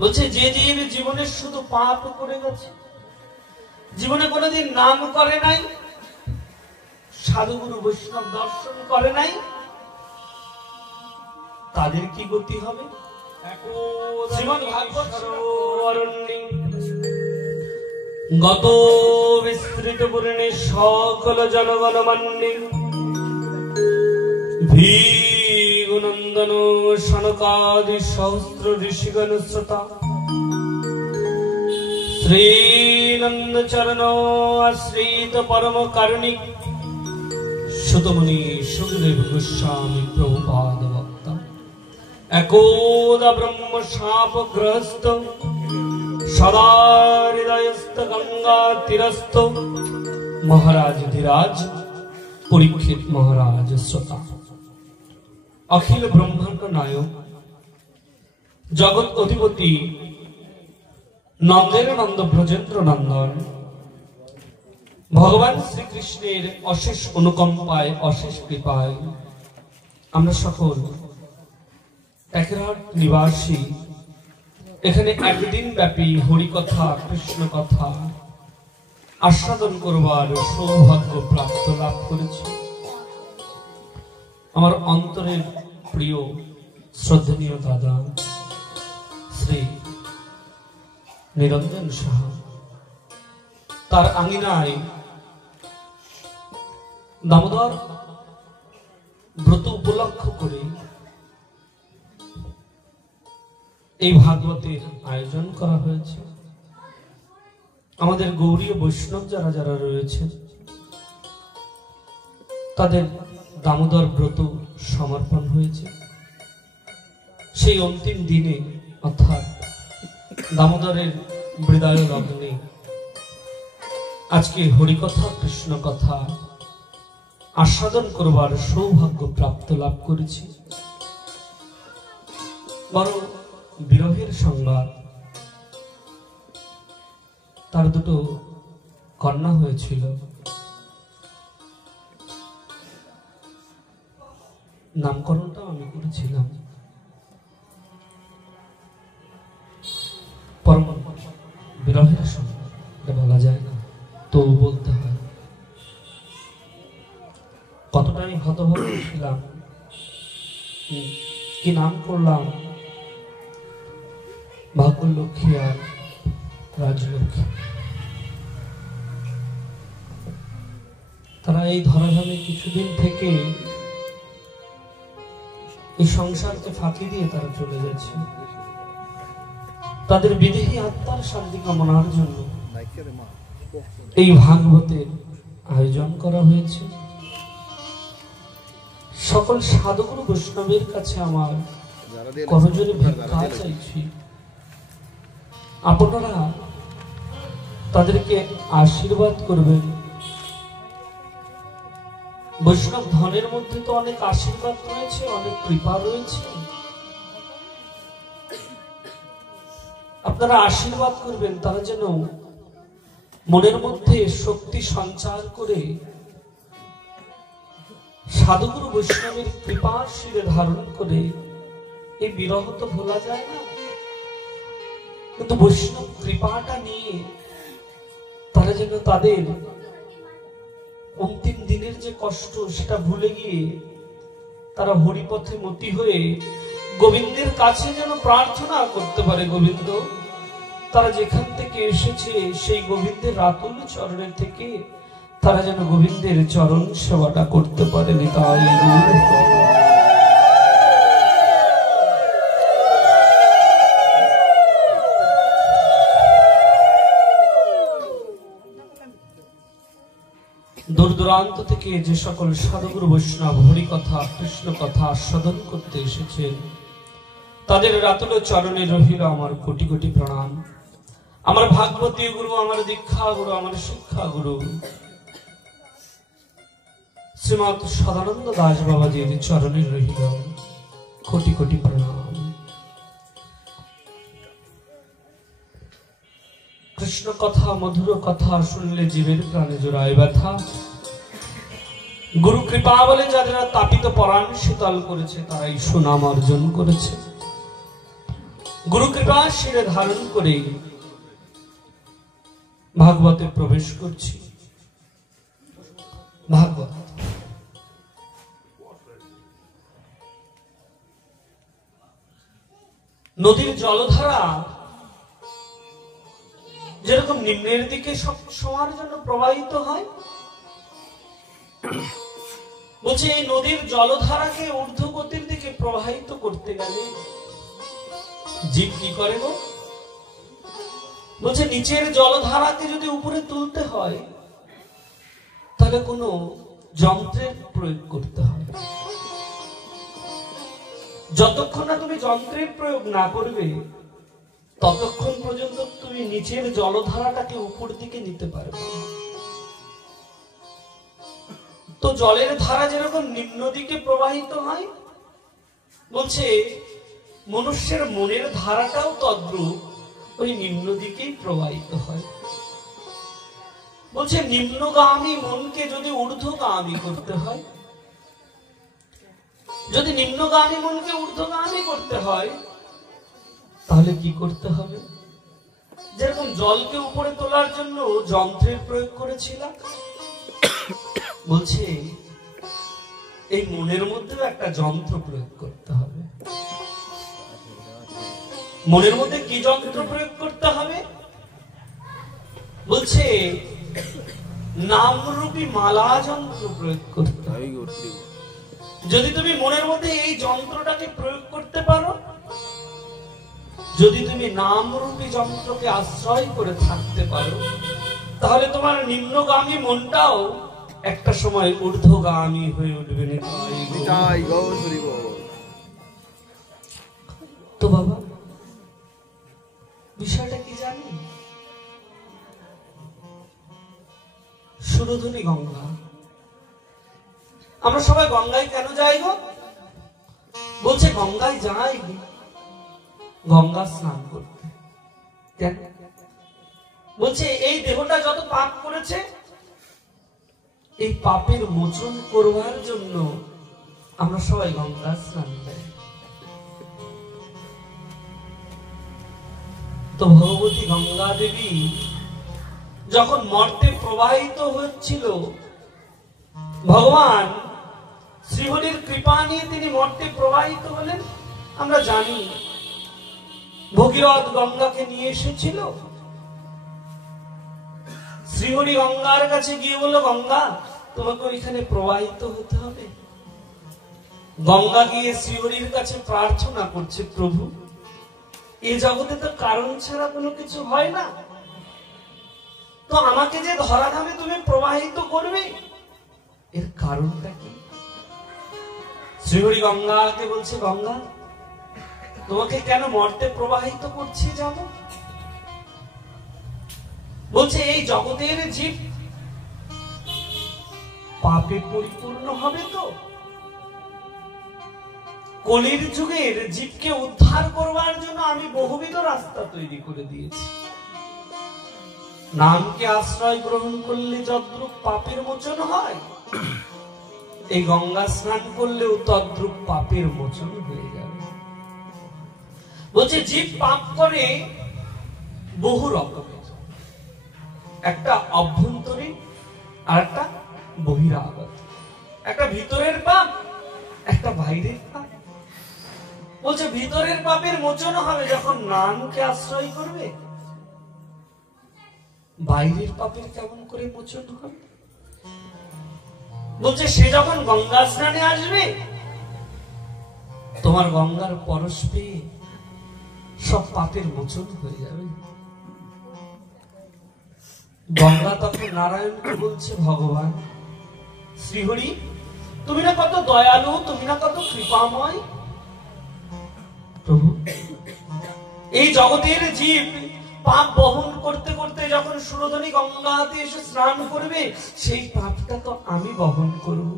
বলছে যে জীব জীবনে শুধু পাপ করে গেছে, জীবনে কোনোদিন নাম করে নাই, সাধুগুরু বৈষ্ণব দর্শন করে নাই, তাদের কি গতি হবে? শ্রীমদ্ ভাগবত অরণ্যে গত বিস্তৃত পূর্ণে সকল জনগণ মান্যে ভীগুনন্দন সনকাদি সহস্র ঋষিগণ শ্রোতা শ্রীনন্দ চরণ আশ্রিত পরম কারুণিক সুতমুনি সুখদেব গোস্বামী প্রভুপাদ ভক্ত একদা ব্রহ্ম শাপ গ্রহস্থ সদা হৃদয়স্থ গঙ্গা তীরস্থ মহারাজ ধীরাজ পরীক্ষিত মহারাজ শ্রোতা অখিল ব্রহ্মাণ্ড নায়ক জগৎ অধিপতি নন্দের নন্দ ব্রজেন্দ্র নন্দন ভগবান শ্রীকৃষ্ণের অশেষ অনুকম্পায় অশেষ কৃপায় আমরা সকল টেকেরহাট নিবাসী এখানে একদিন ব্যাপী হরিকথা কৃষ্ণ কথা আস্বাদন করবার সৌভাগ্য প্রাপ্ত লাভ করেছি। আমার অন্তরের প্রিয় শ্রদ্ধেয় দাদা শ্রী নিরঞ্জন সাহা, তার আঙিনায় দামোদর ব্রত উপলক্ষ করে এই ভাগবতের আয়োজন করা হয়েছে। আমাদের গৌরীয় বৈষ্ণব যারা যারা রয়েছেন তাদের দামোদর ব্রত সমর্পণ হয়েছে। সেই অন্তিম দিনে অর্থাৎ দামোদরের হৃদয় লগ্নে আজকে হরিকথা কৃষ্ণ কথা আস্বাদন করবার সৌভাগ্য প্রাপ্ত লাভ করেছি। বড় বিরহের সংবাদ, তার দুটো কন্যা হয়েছিল। নামকরণটাও আমি করেছিলাম। পরম বিরহের সংবাদ, এটা বলা যায় না, তো বলতে হয়। কতটা আমি হতভম্ব ছিলাম, কি নাম করলাম, ভাগ্যলক্ষ্মী আর রাজলক্ষ্মী। তারা এই ধরাধামে কিছুদিন থেকে এই সংসারকে ফাঁকি দিয়ে তারা চলে গেছে। তাদের বিদেহী আত্মার শান্তি কামনার জন্য এই ভাগবতের আয়োজন করা হয়েছে। সকল সাধুগুরু বৈষ্ণবের কাছে আমার করজোড়ে ভিক্ষা চাইছি, আপনারা তাদেরকে আশীর্বাদ করবেন। বৈষ্ণব ধনের মধ্যে তো অনেক আশীর্বাদ রয়েছে, অনেক কৃপা রয়েছে। আপনারা আশীর্বাদ করবেন তারা যেন মনের মধ্যে শক্তি সঞ্চার করে সাধুগুরু বৈষ্ণবের কৃপা শিরে ধারণ করে, এই বিরহ তো ভোলা যায় না, কিন্তু বৈষ্ণব কৃপাটা নিয়ে তারা যেন তাদের অন্তিম দিনের যে কষ্ট সেটা ভুলে গিয়ে তারা হরিপথে মতি হয়ে গোবিন্দের কাছে যেন প্রার্থনা করতে পারে। গোবিন্দ, তারা যেখান থেকে এসেছে সেই গোবিন্দের রাতুল চরণের থেকে তারা যেন গোবিন্দের চরণ সেবাটা করতে পারে। তাই দূর দূরান্ত থেকে যে সকল সাধুগুরু বৈষ্ণব হরিকথা কৃষ্ণ কথা আস্বাদন করতে এসেছেন তাদের রাতুল চরণে রহিল আমার কোটি কোটি প্রণাম। আমার ভাগবতী গুরু, আমার দীক্ষা গুরু, আমার শিক্ষা গুরু শ্রীমৎ সদানন্দ দাস বাবাজির চরণে রহিল কোটি কোটি প্রণাম। কৃষ্ণ কথা মধুর কথা শুনলে জীবের প্রাণে জোড়ায় ব্যথা। গুরু কৃপা বলে যারা তাপিত পরাণ শীতল করেছে তারাই সুনাম অর্জন করেছে। গুরু কৃপা শিরে ধারণ করে ভাগবতে প্রবেশ করছি। ভাগবত নদীর জলধারা যেরকম নিম্নের দিকে সব সময়ের জন্য প্রবাহিত হয়, বলছে এই নদীর জলধারাকে ঊর্ধ্বগতির দিকে প্রবাহিত করতে গেলে জীব কি করে গো? বলছে নিচের জলধারাকে যদি উপরে তুলতে হয় তাহলে কোনো যন্ত্রের প্রয়োগ করতে হবে। যতক্ষণ না তুমি যন্ত্রের প্রয়োগ না করবে ততক্ষণ পর্যন্ত তুমি নিচের জলধারাটাকে উপর দিকে নিতে পারবে। তো জলের ধারা যেরকম নিম্ন দিকে প্রবাহিত হয়, বলছে মনুষ্যের মনের ধারাটাও তদ্রূপ ওই নিম্ন দিকেই প্রবাহিত হয়। বলছে নিম্নগামী মনকে যদি ঊর্ধ্বগামী করতে হয়, যদি নিম্নগামী মনকে ঊর্ধ্বগামী করতে হয় তাহলে কি করতে হবে? যেরকম জলকে উপরে তোলার জন্য যন্ত্রের প্রয়োগ করেছিলাম, বলছে এই মনের মধ্যেও একটা যন্ত্র প্রয়োগ করতে হবে। মনের মধ্যে কি যন্ত্র প্রয়োগ করতে হবে? বলছে নামরূপী মালা যন্ত্র প্রয়োগ করতে হবে। যদি তুমি মনের মধ্যে এই যন্ত্রটাকে প্রয়োগ করতে পারো, যদি তুমি নামরূপী যন্ত্রকে আশ্রয় করে থাকতে পারো, তাহলে তোমার নিম্নগামী মনটাও একটা সময় ঊর্ধ্বগামী হয়ে উঠবে। তো বাবা বিষয়টা কি জানি? সুরধুনী গঙ্গা, আমরা সবাই গঙ্গায় কেন যাই গো? বলছে গঙ্গায় যাই গঙ্গা স্নান করতে। কেন? বলছে এই দেহটা যত পাপ করেছে, এই পাপের মোচন করবার জন্য আমরা সবাই গঙ্গা স্নান করি। তো ভগবতী গঙ্গা দেবী যখন মর্তে প্রবাহিত হচ্ছিল, ভগবান শ্রীহরির কৃপা নিয়ে তিনি মর্তে প্রবাহিত হলেন। আমরা জানি ভগীরথ গঙ্গাকে নিয়ে এসেছিল। শ্রীহরি গঙ্গার কাছে গিয়ে বলল, গঙ্গা তোমাকে ওইখানে প্রবাহিত হতে হবে। গঙ্গা গিয়ে শ্রীহরির কাছে প্রার্থনা করছে, প্রভু এই জগতে তো কারণ ছাড়া কোনো কিছু হয় না, তো আমাকে যে ধরাধামে তুমি প্রবাহিত করবে এর কারণটা কি? শ্রীহরি গঙ্গাকে বলছে, গঙ্গা তোমাকে কেন মর্তে প্রবাহিত করছে জানো? বলছে এই জগতের জীব পাপে পরিপূর্ণ হবে, তো কলির যুগের জীবকে উদ্ধার করবার জন্য আমি বহুবিধ রাস্তা তৈরি করে দিয়েছি। নামকে আশ্রয় গ্রহণ করলে যদ্রূপ পাপের মোচন হয়, এই গঙ্গা স্নান করলেও তদ্রূপ পাপের মোচন হয়ে যাবে। বলছে জীব পাপ করে বহু রকমের, একটা অভ্যন্তরীণ আর একটা বহিরাগত, একটা ভিতরের পাপ, একটা বাইরের পাপ। বলছে ভিতরের পাপের মোচন হবে যখন নামকে আশ্রয় করবে, বাইরের পাপের কেমন করে মোচন হবে? বলছে সে যখন গঙ্গা স্নানে আসবে, তোমার গঙ্গার পরশ পেয়ে সব পাপের মোচন হয়ে যাবে। গঙ্গা তখন নারায়ণকে বলছে, ভগবান শ্রীহরি তুমি না কত দয়ালু, তুমি না কত কৃপাময়, প্রভু এই জগতের জীব পাপ বহন করতে করতে যখন সুরধনী গঙ্গাতে এসে স্নান করবে, সেই পাপটা তো আমি বহন করব।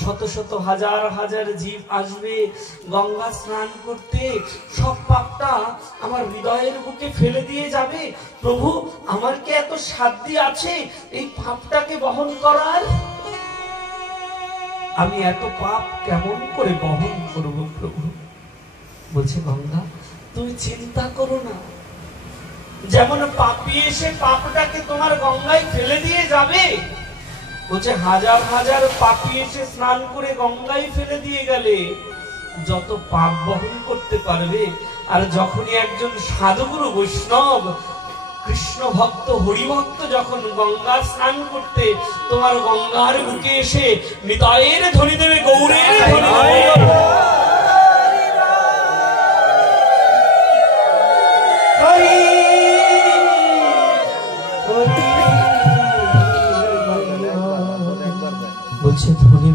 শত শত হাজার হাজার জীব আসবে গঙ্গা স্নান করতে, সব পাপটা আমার হৃদয়ের বুকে ফেলে দিয়ে যাবে। প্রভু আমার কি এত সাধ্য আছে এই পাপটাকে বহন করার? আমি এত পাপ কেমন করে বহন করব প্রভু? বলছে গঙ্গা তুমি চিন্তা করো না, যেমন পাপী এসে পাপটাকে তোমার গঙ্গায় ফেলে দিয়ে যাবে, বলছে হাজার হাজার পাপী এসে স্নান করে গঙ্গায় ফেলে দিয়ে গেলে যত পাপ বহন করতে পারবে। আর যখনই একজন সাধুগুরু বৈষ্ণব কৃষ্ণ ভক্ত হরিভক্ত যখন গঙ্গা স্নান করতে তোমার গঙ্গার বুকে এসে নিতাইয়ের ধ্বনি দেবে, গৌরের ধ্বনি দেবে, বলছে ধ্বনি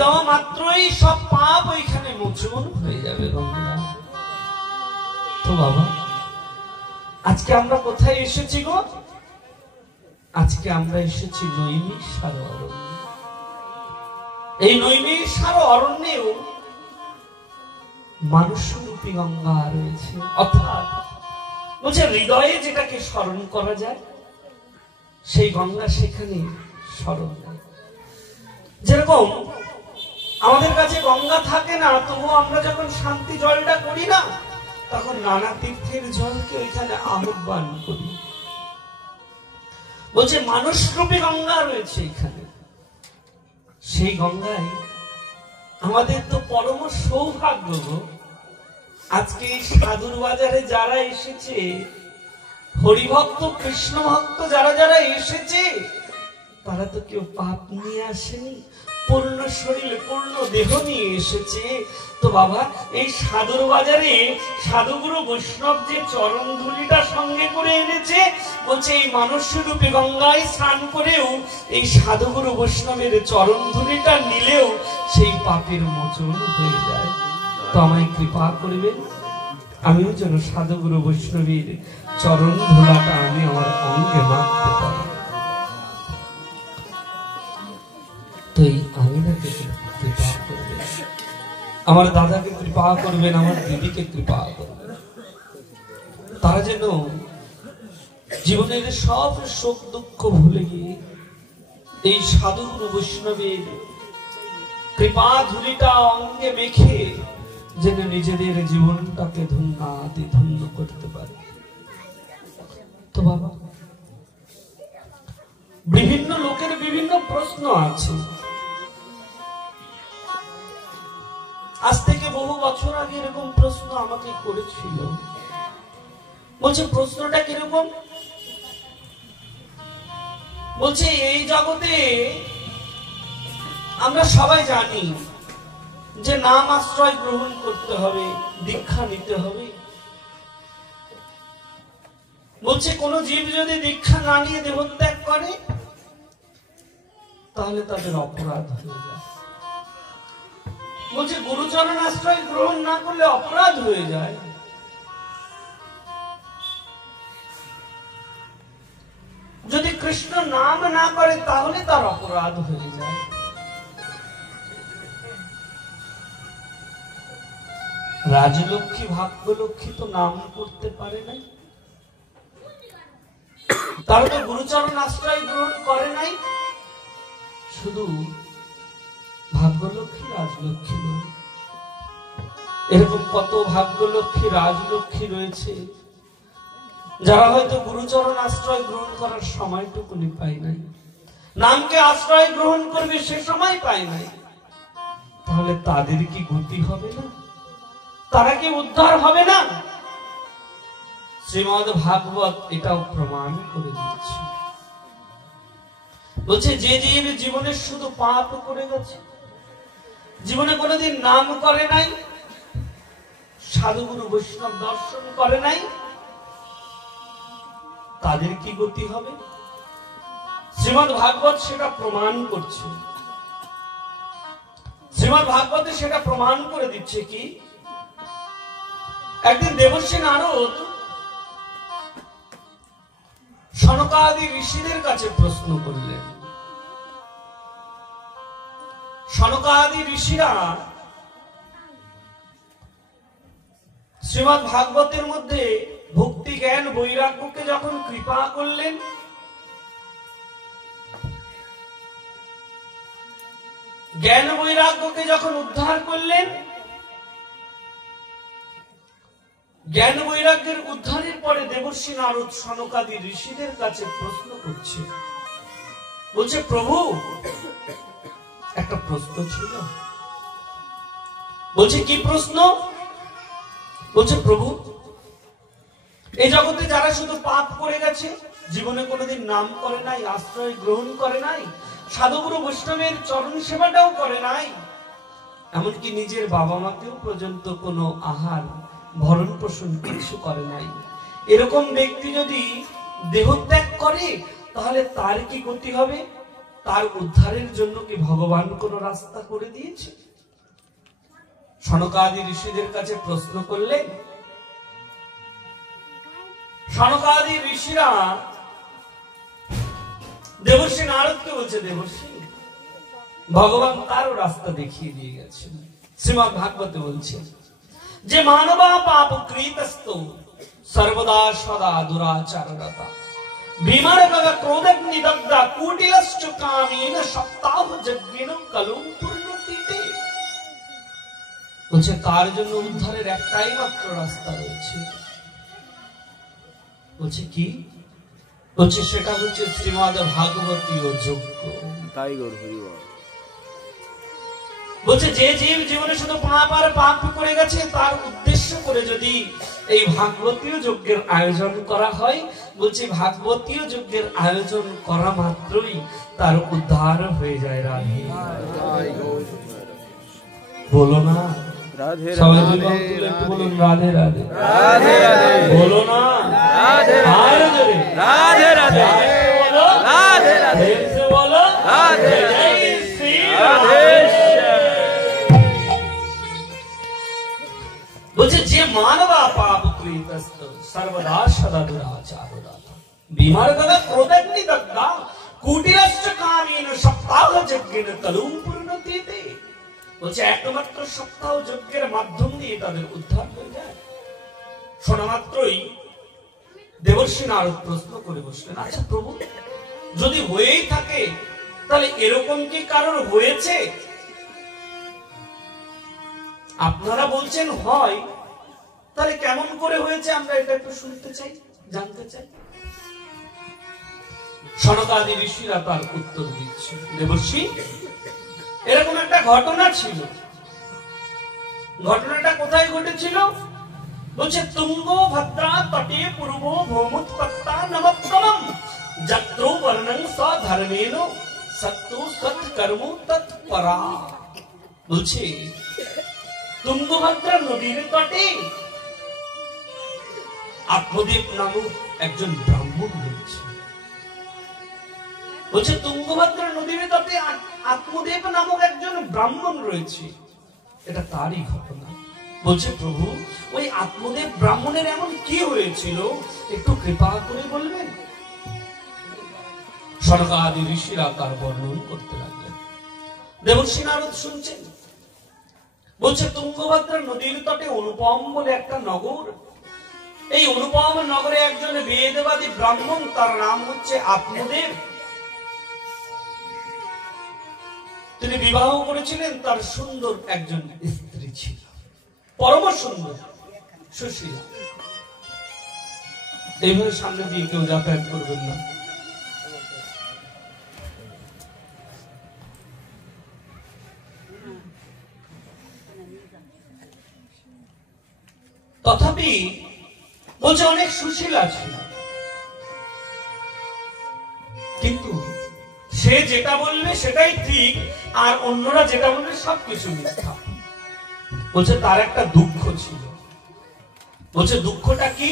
দেওয়া মাত্রই সব পাপ ওইখানে মোচন হয়ে যাবে গঙ্গা। তো বাবা, আজকে আমরা কোথায় এসেছি গো? আজকে আমরা এসেছি নৈমিষারণ্য অরণ্যে। এই নৈমিষারণ্য অরণ্যেও মানুষরূপী গঙ্গা রয়েছে, অর্থাৎ বলছে হৃদয়ে যেটাকে স্মরণ করা যায় সেই গঙ্গা সেখানে স্মরণ নেয়। যেরকম আমাদের কাছে গঙ্গা থাকে না, তবুও আমরা যখন শান্তি জলটা করি না, তখন নানা তীর্থের জলকে ওইখানে আহ্বান করি। বলছে মানুষরূপী গঙ্গা রয়েছে এখানে। সেই গঙ্গায় আমাদের তো পরম সৌভাগ্য, আজকে এই সাধুর বাজারে যারা এসেছে, হরিভক্ত কৃষ্ণ ভক্ত যারা যারা এসেছে, তারা তো কেউ পাপ নিয়ে আসেনি, পূর্ণ শরীর পূর্ণ দেহ নিয়ে এসেছে। তো বাবা, এই সাধুর বাজারে সাধুগুরু বৈষ্ণব যে চরণ ধুলিটা সঙ্গে করে এনেছে, বলছে এই মানুষরূপী গঙ্গায় স্নান করেও এই সাধুগুরু বৈষ্ণবের চরণ ধুলিটা নিলেও সেই পাপের মোচন হয়ে যায়। তো আমায় কৃপা করবেন, আমিও যেন সাধুগুরু বৈষ্ণবের চরণ ধুলাটা আমি আমার অঙ্গে মাখতে পারি। তো এই আমিনাকে কৃপা করবেন, আমার দাদাকে কৃপা করবেন, আমার দিদিকে কৃপা করবেন, তারা যেন জীবনের সব শোক দুঃখ ভুলে গিয়ে এই সাধুগুরু বৈষ্ণবের কৃপা ধুলিটা অঙ্গে মেখে যেন নিজেদের জীবনটাকে ধন্যাতি ধন্য করতে পারে। তো বাবা, বিভিন্ন লোকের বিভিন্ন প্রশ্ন আছে। আজ থেকে বহু বছর আগে এরকম প্রশ্ন আমাকে করেছিল। বলছে প্রশ্নটা কিরকম? বলছে এই জগতে আমরা সবাই জানি যে নাম আশ্রয় গ্রহণ করতে হবে, দীক্ষা নিতে হবে। বলছে কোন জীব যদি দীক্ষা না নিয়ে দেহত্যাগ করে তাহলে তাদের অপরাধ হয়ে যায়। বলছে গুরুচরণ আশ্রয় গ্রহণ না করলে অপরাধ হয়ে যায়। যদি কৃষ্ণ নাম না করে তাহলে তার অপরাধ হয়ে যায়। রাজলক্ষ্মী ভাগ্যলক্ষ্মী তো নাম করতে পারে নাই, তারা তো গুরুচরণ আশ্রয় গ্রহণ করে নাই। শুধু ভাগ্যলক্ষ্মী রাজলক্ষ্মী নয়, এরকম কত ভাগ্যলক্ষ্মী রাজলক্ষ্মী রয়েছে যারা হয়তো গুরুচরণ আশ্রয় গ্রহণ করার সময়টুকুনি পায় নাই, নামকে আশ্রয় গ্রহণ করবে সে সময় পায় নাই। তাহলে তাদের কি গতি হবে না? তারা কি উদ্ধার হবে না? শ্রীমদ ভাগবত এটাও প্রমাণ করে দিচ্ছে। বলছে যে জীব জীবনে শুধু পাপ করে গেছে, জীবনে কোনোদিন নাম করে নাই, সাধুগুরু বৈষ্ণব দর্শন করে নাই, তাদের কি গতি হবে? শ্রীমদ ভাগবত সেটা প্রমাণ করছে। শ্রীমদ ভাগবতে সেটা প্রমাণ করে দিচ্ছে কি, একদিন দেবর্ষি নারদ সনকাদি ঋষিদের কাছে প্রশ্ন করলেন। সনকাদি ঋষিরা শ্রীমদ ভাগবতের মধ্যে ভক্তি জ্ঞান বৈরাগ্যকে যখন কৃপা করলেন, জ্ঞান বৈরাগ্যকে যখন উদ্ধার করলেন, জ্ঞান বৈরাগ্যের উদ্ধারের পরে দেবর্ষি নারদ সনকাদি ঋষিদের কাছে প্রশ্ন করছে, বলছে প্রভু একটা প্রশ্ন ছিল। বলছে কি প্রশ্ন? বলছে প্রভু এই জগতে যারা শুধু পাপ করে গেছে, জীবনে কোনোদিন নাম করে নাই, আশ্রয় গ্রহণ করে নাই, সাধুগুরু বৈষ্ণবের চরণ সেবাটাও করে নাই, এমনকি নিজের বাবা মাকেও পর্যন্ত কোনো আহার ভরণ পোষণ কিছু করে নাই, এরকম ব্যক্তি যদি দেহত্যাগ করে তাহলে তার কি গতি হবে? তার উদ্ধারের জন্য কি ভগবান কোনো রাস্তা করে দিয়েছে? সনকাদি ঋষিদের কাছে প্রশ্ন করলেন। সনকাদি ঋষিরা দেবর্ষি নারদকে বলছে, দেবর্ষি ভগবান তারও রাস্তা দেখিয়ে দিয়ে গেছেন। শ্রীমদ্ ভাগবতে বলছে যে মানবা পাপ কৃতস্ত সর্বদা সদা দুরাচাররতা বিমানগা ক্রোধগ্নিদগ্ধা কুটিলশ্চ কামেন সপ্তাহ যজ্ঞেন কলুম পূর্ণতিতে। বলছে তার জন্য উদ্ধারের একটাই মাত্র রাস্তা রয়েছে। বলছে কি? বলছে সেটা হচ্ছে শ্রীমদ্ ভাগবতীয় যজ্ঞ। তাই বলছে যে জীব জীবনে শুধু পাপ আর পাপ করে গেছে, তার উদ্দেশ্য করে যদি এই ভাগবতীয় যজ্ঞের আয়োজন করা হয়, বলছে ভাগবতীয় যজ্ঞের আয়োজন করা মাত্রই তার উদ্ধার হয়ে যায়। রাধে বলো না, সবাই একটু বলুন রাধে রাধে, বলো না রাধে রাধে, রাধে রাধে বলো রাধে রাধে। বলছে যে মানবা পাপ কৃতস্ত সর্বদা সদা দুরাচাররতা বিমার্গদা ক্রোধগ্নিদগ্ধা কুটিলশ্চ কামেন সপ্তাহ যজ্ঞেন কলুম পূর্ণতিতে। বলছে একমাত্র সপ্তাহ যজ্ঞের মাধ্যম দিয়ে তাদের উদ্ধার হয়ে যায়। শোনা মাত্রই দেবর্ষি নারদ প্রশ্ন করে বসলেন, আচ্ছা প্রভু যদি হয়েই থাকে তাহলে এরকম কি কারোর হয়েছে? আপনারা বলছেন হয়, তাহলে কেমন করে হয়েছে আমরা এটা একটু শুনতে চাই, জানতে চাই। সনকাদি ঋষিরা তার উত্তর দিচ্ছে, দেবর্ষি এরকম একটা ঘটনা ছিল। ঘটনাটা কোথায় ঘটেছিল? বলছে তুঙ্গভদ্রা তটে পূর্ব ভৌমোৎপত্তা নমোত্তমম যত্রো বর্ণং স্বধর্মেন সত্তু সৎকর্ম তৎপরা। বলছে তুঙ্গভদ্রা নদীর তটে আত্মদেব নামক একজন ব্রাহ্মণ রয়েছে। বলছে তুঙ্গভদ্রা নদীর তটে আত্মদেব নামক একজন ব্রাহ্মণ রয়েছে, এটা তারই ঘটনা। বলছে প্রভু ওই আত্মদেব ব্রাহ্মণের এমন কি হয়েছিল একটু কৃপা করে বলবেন? সনকাদি ঋষিরা তার বর্ণন করতে লাগলেন। দেবর্ষি নারদ শুনছেন। বলছে তুঙ্গভদ্রা নদীর তটে অনুপম বলে একটা নগর, এই অনুপম নগরে একজন বেদবাদী ব্রাহ্মণ, তার নাম হচ্ছে আত্মদেব। তিনি বিবাহ করেছিলেন, তার সুন্দর একজন স্ত্রী ছিল, পরম সুন্দর সুশীলা। এইভাবে সামনে দিয়ে কেউ যাতায়াত করবেন না। তথাপি বলছে অনেক সুশীলা ছিল, কিন্তু সে যেটা বলবে সেটাই ঠিক, আর অন্যরা যেটা বলবে সবকিছু মিথ্যা। বলছে তার একটা দুঃখ ছিল। বলছে দুঃখটা কি?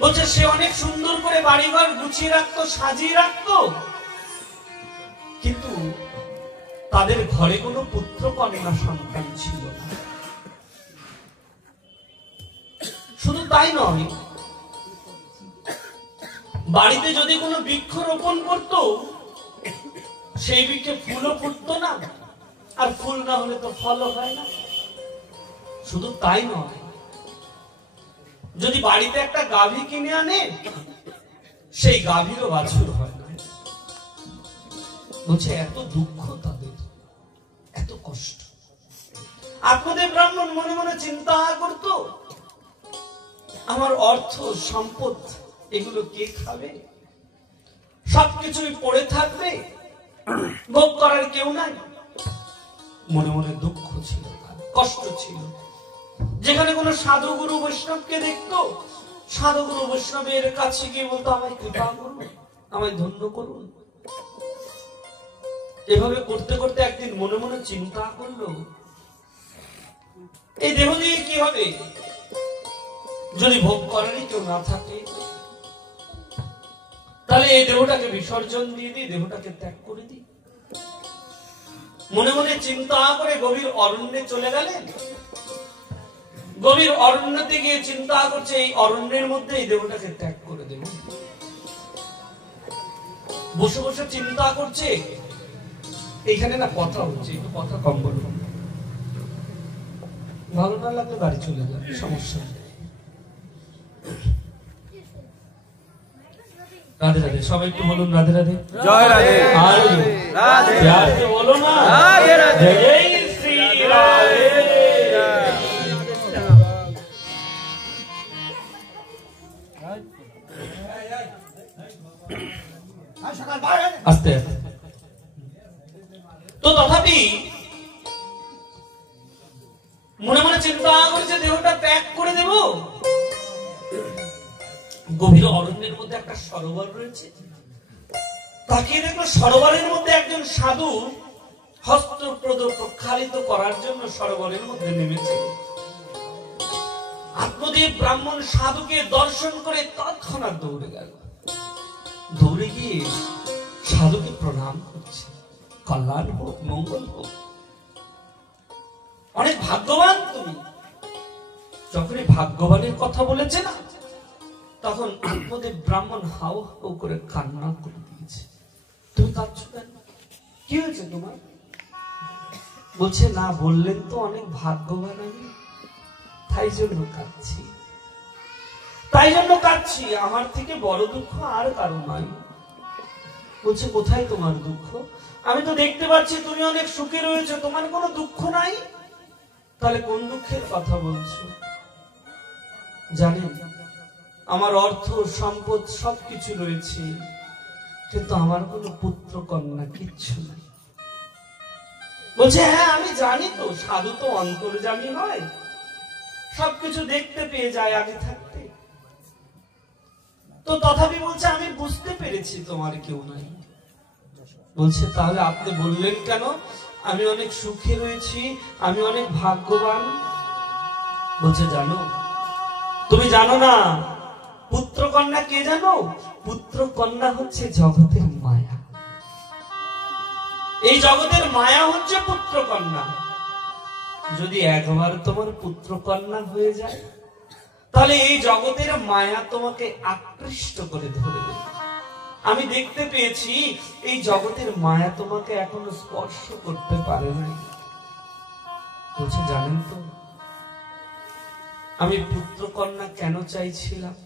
বলছে সে অনেক সুন্দর করে বাড়িঘর গুছিয়ে রাখতো, সাজিয়ে রাখতো, কিন্তু তাদের ঘরে কোনো পুত্র কন্যা সন্তান ছিল না। শুধু তাই নয়, বাড়িতে যদি কোনো বৃক্ষ রোপণ করত, সেই বৃক্ষে ফুলও ফুটতো না, আর ফুল না হলে তো ফলও হয় না। শুধু তাই নয়, যদি বাড়িতে একটা গাভী কিনে আনে, সেই গাভীরও বাছুর হয় না। বলছে এত দুঃখ তাদের, এত কষ্ট। আত্মদেব ব্রাহ্মণ মনে মনে মনে চিন্তা করতো, আমার অর্থ সম্পদ এগুলো কে খাবে, সবকিছুই পড়ে থাকবে, ভোগ করার কেউ নাই। মনে মনে দুঃখ ছিল, কষ্ট ছিল। যেখানে কোনো সাধু গুরু বৈষ্ণবকে দেখতো, সাধু গুরু বৈষ্ণবের কাছে গিয়ে বলতো, আমায় কৃপা করুন, আমায় ধন্য করুন। এভাবে করতে করতে একদিন মনে মনে চিন্তা করলো, এই দেহ দিয়ে কি হবে? যদি ভোগ করারই কেউ না থাকে, তাহলে এই দেহটাকে বিসর্জন দিয়ে দিই, দেহটাকে ত্যাগ করে দিই। মনে মনে চিন্তা করে গভীর অরণ্যে চলে গেলেন। গভীর অরণ্যতে গিয়ে চিন্তা করছে, এই অরণ্যের মধ্যে এই দেহটাকে ত্যাগ করে দেব। বসে বসে চিন্তা করছে। এইখানে না কথা হচ্ছে, একটু কথা কম বলবো, ভালো না লাগলে বাড়ি চলে যাবে, সমস্যা নেই। রাধে রাধে, সবাই একটু বলুন রাধে রাধে। জয় রাধে। আর রাধে प्यार से बोलो ना, राधे राधे। जय श्री राधे। আস্তে আস্তে। তো তথাপি মনে মনে চিন্তা করেছে, দেহটা ত্যাগ করে দেব। গভীর অরণ্যের মধ্যে একটা সরোবর রয়েছে। তাকিয়ে দেখলো সরোবরের মধ্যে একজন সাধু হস্তপ্রদ প্রক্ষালিত করার জন্য সরোবরের মধ্যে নেমেছে। আত্মদেব ব্রাহ্মণ সাধুকে দর্শন করে তৎক্ষণাৎ দৌড়ে গেল। দৌড়ে গিয়ে সাধুকে প্রণাম করছে, কল্যাণ হোক, মঙ্গল হোক, অনেক ভাগ্যবান তুমি। যখনই ভাগ্যবানের কথা বলেছে না, তখন আত্মদেব ব্রাহ্মণ হাউ হাউ করে কান্না করে দিয়েছে। তুমি কাঁদছো কেন? কি হয়েছে তোমার? বলছে, না বললেন তো অনেক ভাগ্যবান আমি, তাই জন্য কাঁদছি, তাই জন্য কাঁদছি। আমার থেকে বড় দুঃখ আর কারো নাই। বলছে, কোথায় তোমার দুঃখ? আমি তো দেখতে পাচ্ছি তুমি অনেক সুখে রয়েছে, তোমার কোনো দুঃখ নাই। তাহলে কোন দুঃখের কথা বলছো? জানেন, আমার অর্থ সম্পদ সবকিছু রয়েছে, কিন্তু আমার কোনো পুত্র কন্যা কিচ্ছু নাই। বলছে, হ্যাঁ আমি জানি তো, সাধু তো অন্তর্যামী হয়, সবকিছু দেখতে পেয়ে যায় আগে থাকতে। তো তথাপি বলছে, আমি বুঝতে পেরেছি তোমার কেউ নাই। বলছে, তাহলে আপনি বললেন কেন আমি অনেক সুখে রয়েছি, আমি অনেক ভাগ্যবান? বলছে, জানো, তুমি জানো না পুত্র কন্যা কে জানো? পুত্র কন্যা হচ্ছে জগতের মায়া। এই জগতের মায়া হচ্ছে পুত্র কন্যা। যদি একবার তোমার পুত্র কন্যা হয়ে যায়, তাহলে এই জগতের মায়া তোমাকে আকৃষ্ট করে ধরবে। আমি দেখতে পেয়েছি এই জগতের মায়া তোমাকে এখনো স্পর্শ করতে পারে নাই। বলছে, জানেন তো আমি পুত্র কন্যা কেন চাইছিলাম?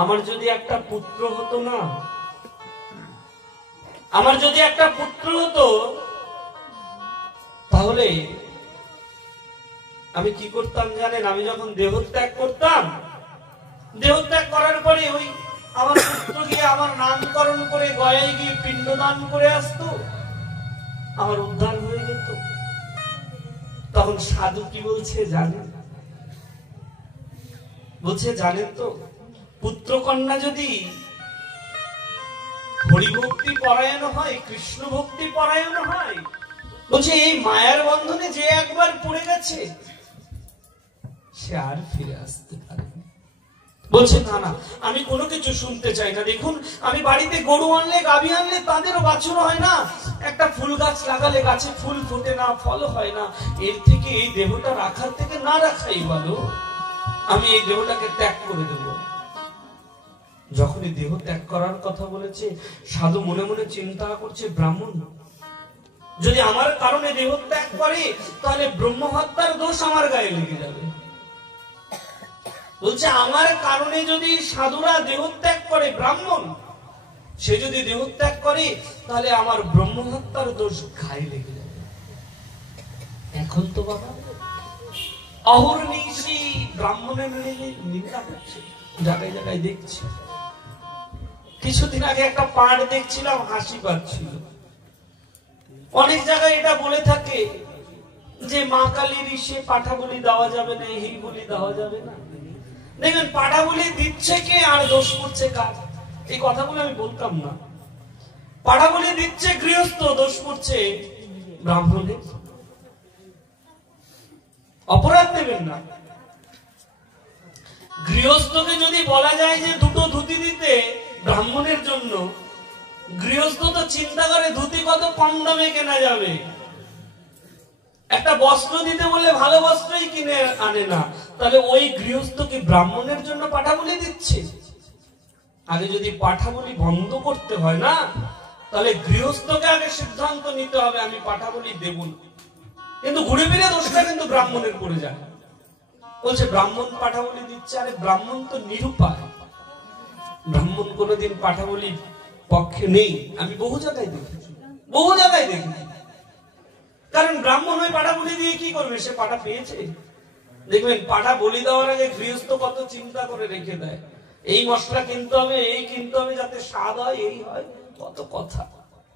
আমার যদি একটা পুত্র হতো না, আমার যদি একটা পুত্র হতো, তাহলে আমি কি করতাম জানেন? আমি যখন দেহত্যাগ করতাম, দেহত্যাগ করার পরে ওই আমার পুত্র গিয়ে আমার নামকরণ করে গয়ায় গিয়ে পিণ্ডদান করে আসতো, আমার উদ্ধার হয়ে যেত। তখন সাধু কি বলছে জানেন? বলছে, জানেন তো পুত্র কন্যা যদি হরিভক্তি পরায়ণ হয়, কৃষ্ণ ভক্তি পরায়ণ হয়, বলছে এই মায়ার বন্ধনে যে একবার পড়ে গেছে সে আর ফিরে আসতে পারে। বলছে, না না, আমি কোনো কিছু শুনতে চাই না। দেখুন, আমি বাড়িতে গরু আনলে, গাভী আনলে, তাদেরও বাছুর হয় না। একটা ফুল গাছ লাগালে গাছে ফুল ফোটে না, ফল হয় না। এর থেকে এই দেহটা রাখার থেকে না রাখাই ভালো। আমি এই দেহটাকে ত্যাগ করে দেব। যখনই দেহ ত্যাগ করার কথা বলেছে, সাধু মনে মনে চিন্তা করছে, ব্রাহ্মণ যদি আমার কারণে দেহ ত্যাগ করে, তাহলে ব্রহ্ম হত্যার দোষ আমার গায়ে লেগে যাবে। বলছে, আমার কারণে যদি সাধুরা দেহত্যাগ করে, ব্রাহ্মণ সে যদি দেহত্যাগ করে, তাহলে আমার ব্রহ্ম হত্যার দোষ গায়ে লেগে যাবে। এখন তো বাবা অহর্নিশি ব্রাহ্মণের নিন্দা করছে, জায়গায় জায়গায় দেখছে। কিছুদিন আগে একটা পাঠ দেখছিলাম, হাসি পাচ্ছিল। অনেক জায়গায় এটা বলে থাকে যে মা কালীর ইসে পাঠা বলি দেওয়া যাবে না, এই বলি দেওয়া যাবে না। দেখবেন পাঠা বলি দিচ্ছে কে আর দোষ করছে কার? এই কথাগুলো আমি বলতাম না। পাঠা বলি দিচ্ছে গৃহস্থ, দোষ করছে ব্রাহ্মণের। অপরাধ দেবেন না। গৃহস্থকে যদি বলা যায় যে দুটো ধুতি দিতে ব্রাহ্মণের জন্য, গৃহস্থ তো চিন্তা করে ধুতি কত কম দামে কেনা যাবে। একটা বস্ত্র দিতে বলে ভালো বস্ত্রই কিনে আনে না, তাহলে ওই গৃহস্থকে ব্রাহ্মণের জন্য পাঠা বলি দিচ্ছে। আগে যদি পাঠা বলি বন্ধ করতে হয় না, তাহলে গৃহস্থকে আগে সিদ্ধান্ত নিতে হবে আমি পাঠা বলি দেব না। কিন্তু ঘুরে ফিরে দোষটা কিন্তু ব্রাহ্মণের পড়ে যায়। বলছে ব্রাহ্মণ পাঠা বলি দিচ্ছে। আরে ব্রাহ্মণ তো নিরুপায়, ব্রাহ্মণ কোনোদিন পাঠা বলির পক্ষে নেই। আমি বহু জায়গায় দেখেছি, বহু জায়গায় দেখেছি। কারণ ব্রাহ্মণ ওই পাঠা বলি দিয়ে কি করবে? সে পাঠা পেয়েছে। দেখবেন পাঠা বলি দেওয়ার আগে গৃহস্থ কত চিন্তা করে রেখে দেয়, এই মশলা কিনতে হবে, এই কিনতে হবে যাতে স্বাদ হয়, এই হয়, কত কথা।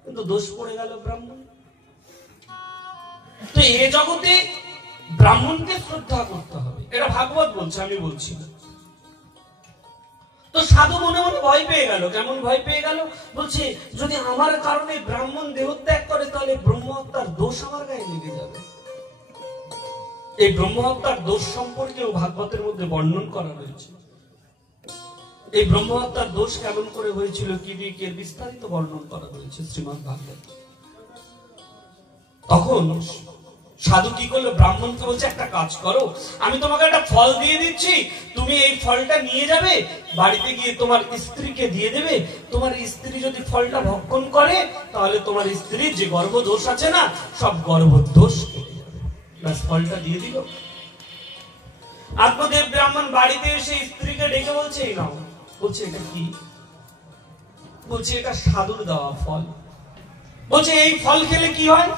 কিন্তু দোষ পড়ে গেল ব্রাহ্মণ। তো এ জগতে ব্রাহ্মণকে শ্রদ্ধা করতে হবে, এটা ভাগবত বলছে, আমি বলছি না। তো সাধু মনে মনে ভয় পেয়ে গেল। কেমন ভয় পেয়ে গেল? বলছে যদি আমার কারণে ব্রাহ্মণ দেহত্যাগ করে তাহলে ব্রহ্মহত্যার দোষ আমার গায়ে লেগে যাবে। এই ব্রহ্মহত্যার দোষ সম্পর্কেও ভাগবতের মধ্যে বর্ণন করা হয়েছে। এই ব্রহ্মহত্যার দোষ কেমন করে হয়েছিল, কি দিকে বিস্তারিত বর্ণন করা হয়েছে শ্রীমদ্ ভাগবত। তখন সাধু কি করলো? ব্রাহ্মণকে বলছে একটা কাজ করো, আমি তোমাকে একটা ফল দিয়ে দিচ্ছি, তুমি এই ফলটা নিয়ে যাবে, বাড়িতে গিয়ে তোমার স্ত্রীকে দিয়ে দেবে। তোমার স্ত্রী যদি ফলটা ভক্ষণ করে তাহলে তোমার স্ত্রীর যে গর্ভদোষ আছে না, সব গর্ভদোষ কেটে যাবে। ব্যাস, ফলটা দিয়ে দিল। আত্মদেব ব্রাহ্মণ বাড়িতে এসে স্ত্রীকে ডেকে বলছে এই নাও। বলছে এটা কি? বলছে এটা সাধুর দেওয়া ফল। বলছে এই ফল খেলে কি হয়?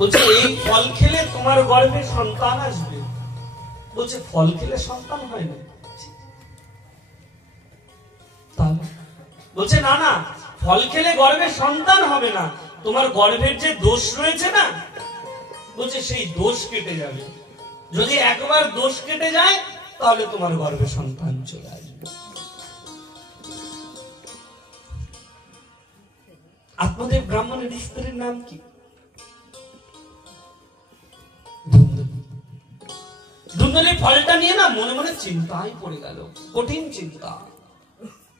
বলছে এই ফল খেলে তোমার গর্ভে সন্তান আসবে। বলছে ফল খেলে সন্তান হয় না? বলছে না না, ফল খেলে গর্ভে সন্তান হবে না, তোমার গর্ভের যে দোষ রয়েছে না, বলছে সেই দোষ কেটে যাবে। যদি একবার দোষ কেটে যায় তাহলে তোমার গর্ভে সন্তান চলে আসবে। আত্মদেব ব্রাহ্মণের স্ত্রীর নাম কি? ধুন্দুলি। ফলটা নিয়ে না মনে মনে চিন্তায় পড়ে গেল, কঠিন চিন্তা।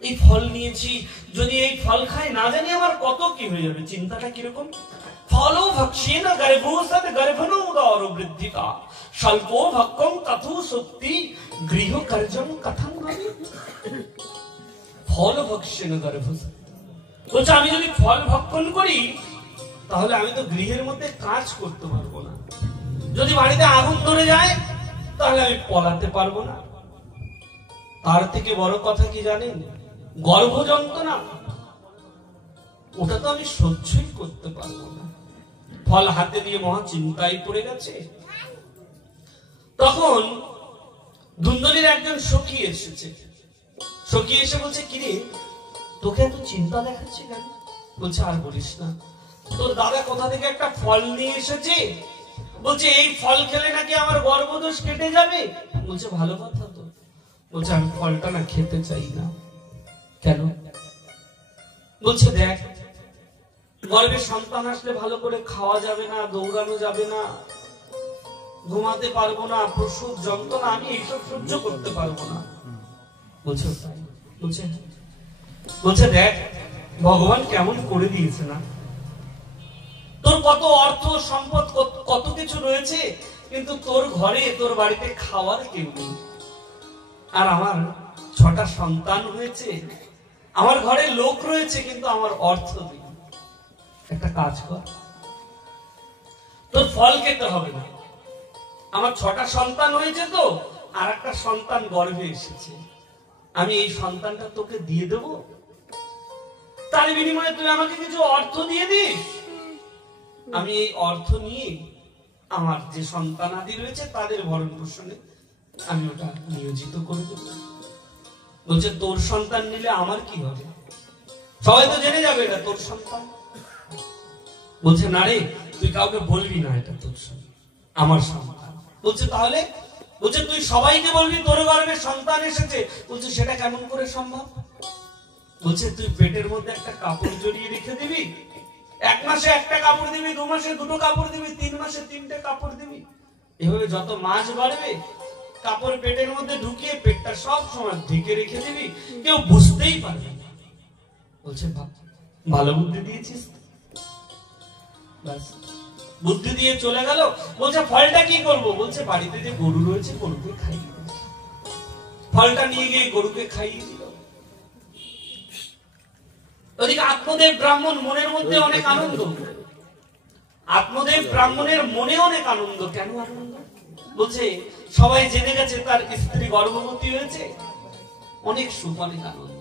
এই ফল নিয়েছি, যদি এই ফল খাই না জানি আমার কত কি হয়ে যাবে। চিন্তাটা কিরকম? ফলো ভক্ষেন গর্ভোসৎ গর্ভনো উদর বৃদ্ধিকা স্বল্পো ভক্ষং তথু শক্তি গৃহ কার্যং কথং ভাবে। ফল ভক্ষেন গর্ভোসৎ বলছে আমি যদি ফল ভক্ষণ করি তাহলে আমি তো গৃহের মধ্যে কাজ করতে পারবো না। যদি বাড়িতে আগুন ধরে যায় তাহলে আমি পলাতে পারবো না। তার থেকে বড় কথা কি জানেন? গর্ভ যন্ত্রণা, ওটা তো আমি সহ্যই করতে পারবো না। ফল হাতে দিয়ে মহা চিন্তায় পড়ে গেছে। তখন ধুন্দুলির একজন সখী এসেছে। সখী এসে বলছে কিরে তোকে এত চিন্তা দেখাচ্ছে কেন? বলছে আর বলিস না, তোর দাদা কোথা থেকে একটা ফল নিয়ে এসেছে, বলছে এই ফল খেলে নাকি আমার গর্ভদোষ কেটে যাবে। বলছে ভালো কথা তো। বলছে আমি ফলটা না খেতে চাই না। কেন? বলছে দেখ, গর্ভে সন্তান আসলে ভালো করে খাওয়া যাবে না, দৌড়ানো যাবে না, ঘুমাতে পারবো না, প্রসব যন্ত্রণা, আমি এইসব সহ্য করতে পারবো না। বলছে বলছে বলছে দেখ ভগবান কেমন করে দিয়েছে না, তোর কত অর্থ সম্পদ কত কিছু রয়েছে, কিন্তু তোর ঘরে তোর বাড়িতে খাওয়ার কেউ নেই। আর আমার 6টা সন্তান হয়েছে, আমার ঘরে লোক রয়েছে, কিন্তু আমার অর্থ নেই। একটা কাজ কর, তোর ফল খেতে হবে না, আমার 6টা সন্তান হয়েছে তো, আর একটা সন্তান গর্ভে এসেছে, আমি এই সন্তানটা তোকে দিয়ে দেব, তার বিনিময়ে তুই আমাকে কিছু অর্থ দিয়ে দিস। আমি এই অর্থ নিয়ে আমার যে সন্তানাদি রয়েছে তাদের ভরণ পোষণে আমি ওটা নিয়োজিত করে দেব। বলছে তোর সন্তান নিলে আমার কি হবে? সবাই তো জেনে যাবে এটা তোর সন্তান। বলছে না রে, তুই কাউকে বলবি না এটা তোর সন্তান, আমার সন্তান। বলছে তাহলে? বলছে তুই সবাইকে বলবি তোর গর্ভে সন্তান এসেছে। বলছে সেটা কেমন করে সম্ভব? বলছে তুই পেটের মধ্যে একটা কাপড় জড়িয়ে রেখে দিবি, 1 মাসে একটা কাপড় দিবি, 2 মাসে 2টো কাপড় দিবি, 3 মাসে 3টে কাপড় দিবি। এভাবে যত মাস বাড়বে কাপড় পেটের মধ্যে ঢুকিয়ে পেটটা সব সময় ঢেকে রেখে দিবি, কেউ বুঝতেই পারবে না। বলছে ভালো বুদ্ধি দিয়েছিস। বুদ্ধি দিয়ে চলে গেল। বলছে ফলটা কি করব? বলছে বাড়িতে যে গরু রয়েছে গরুকে খাইয়ে দিল। ফলটা নিয়ে গিয়ে গরুকে খাইয়ে দিল। ওদিকে আত্মদেব ব্রাহ্মণ মনের মধ্যে অনেক আনন্দ। আত্মদেব ব্রাহ্মণের মনে অনেক আনন্দ। কেন আনন্দ? বলছে সবাই জেনে গেছে তার স্ত্রী গর্ভবতী হয়েছে, অনেক সুখ, অনেক আনন্দ।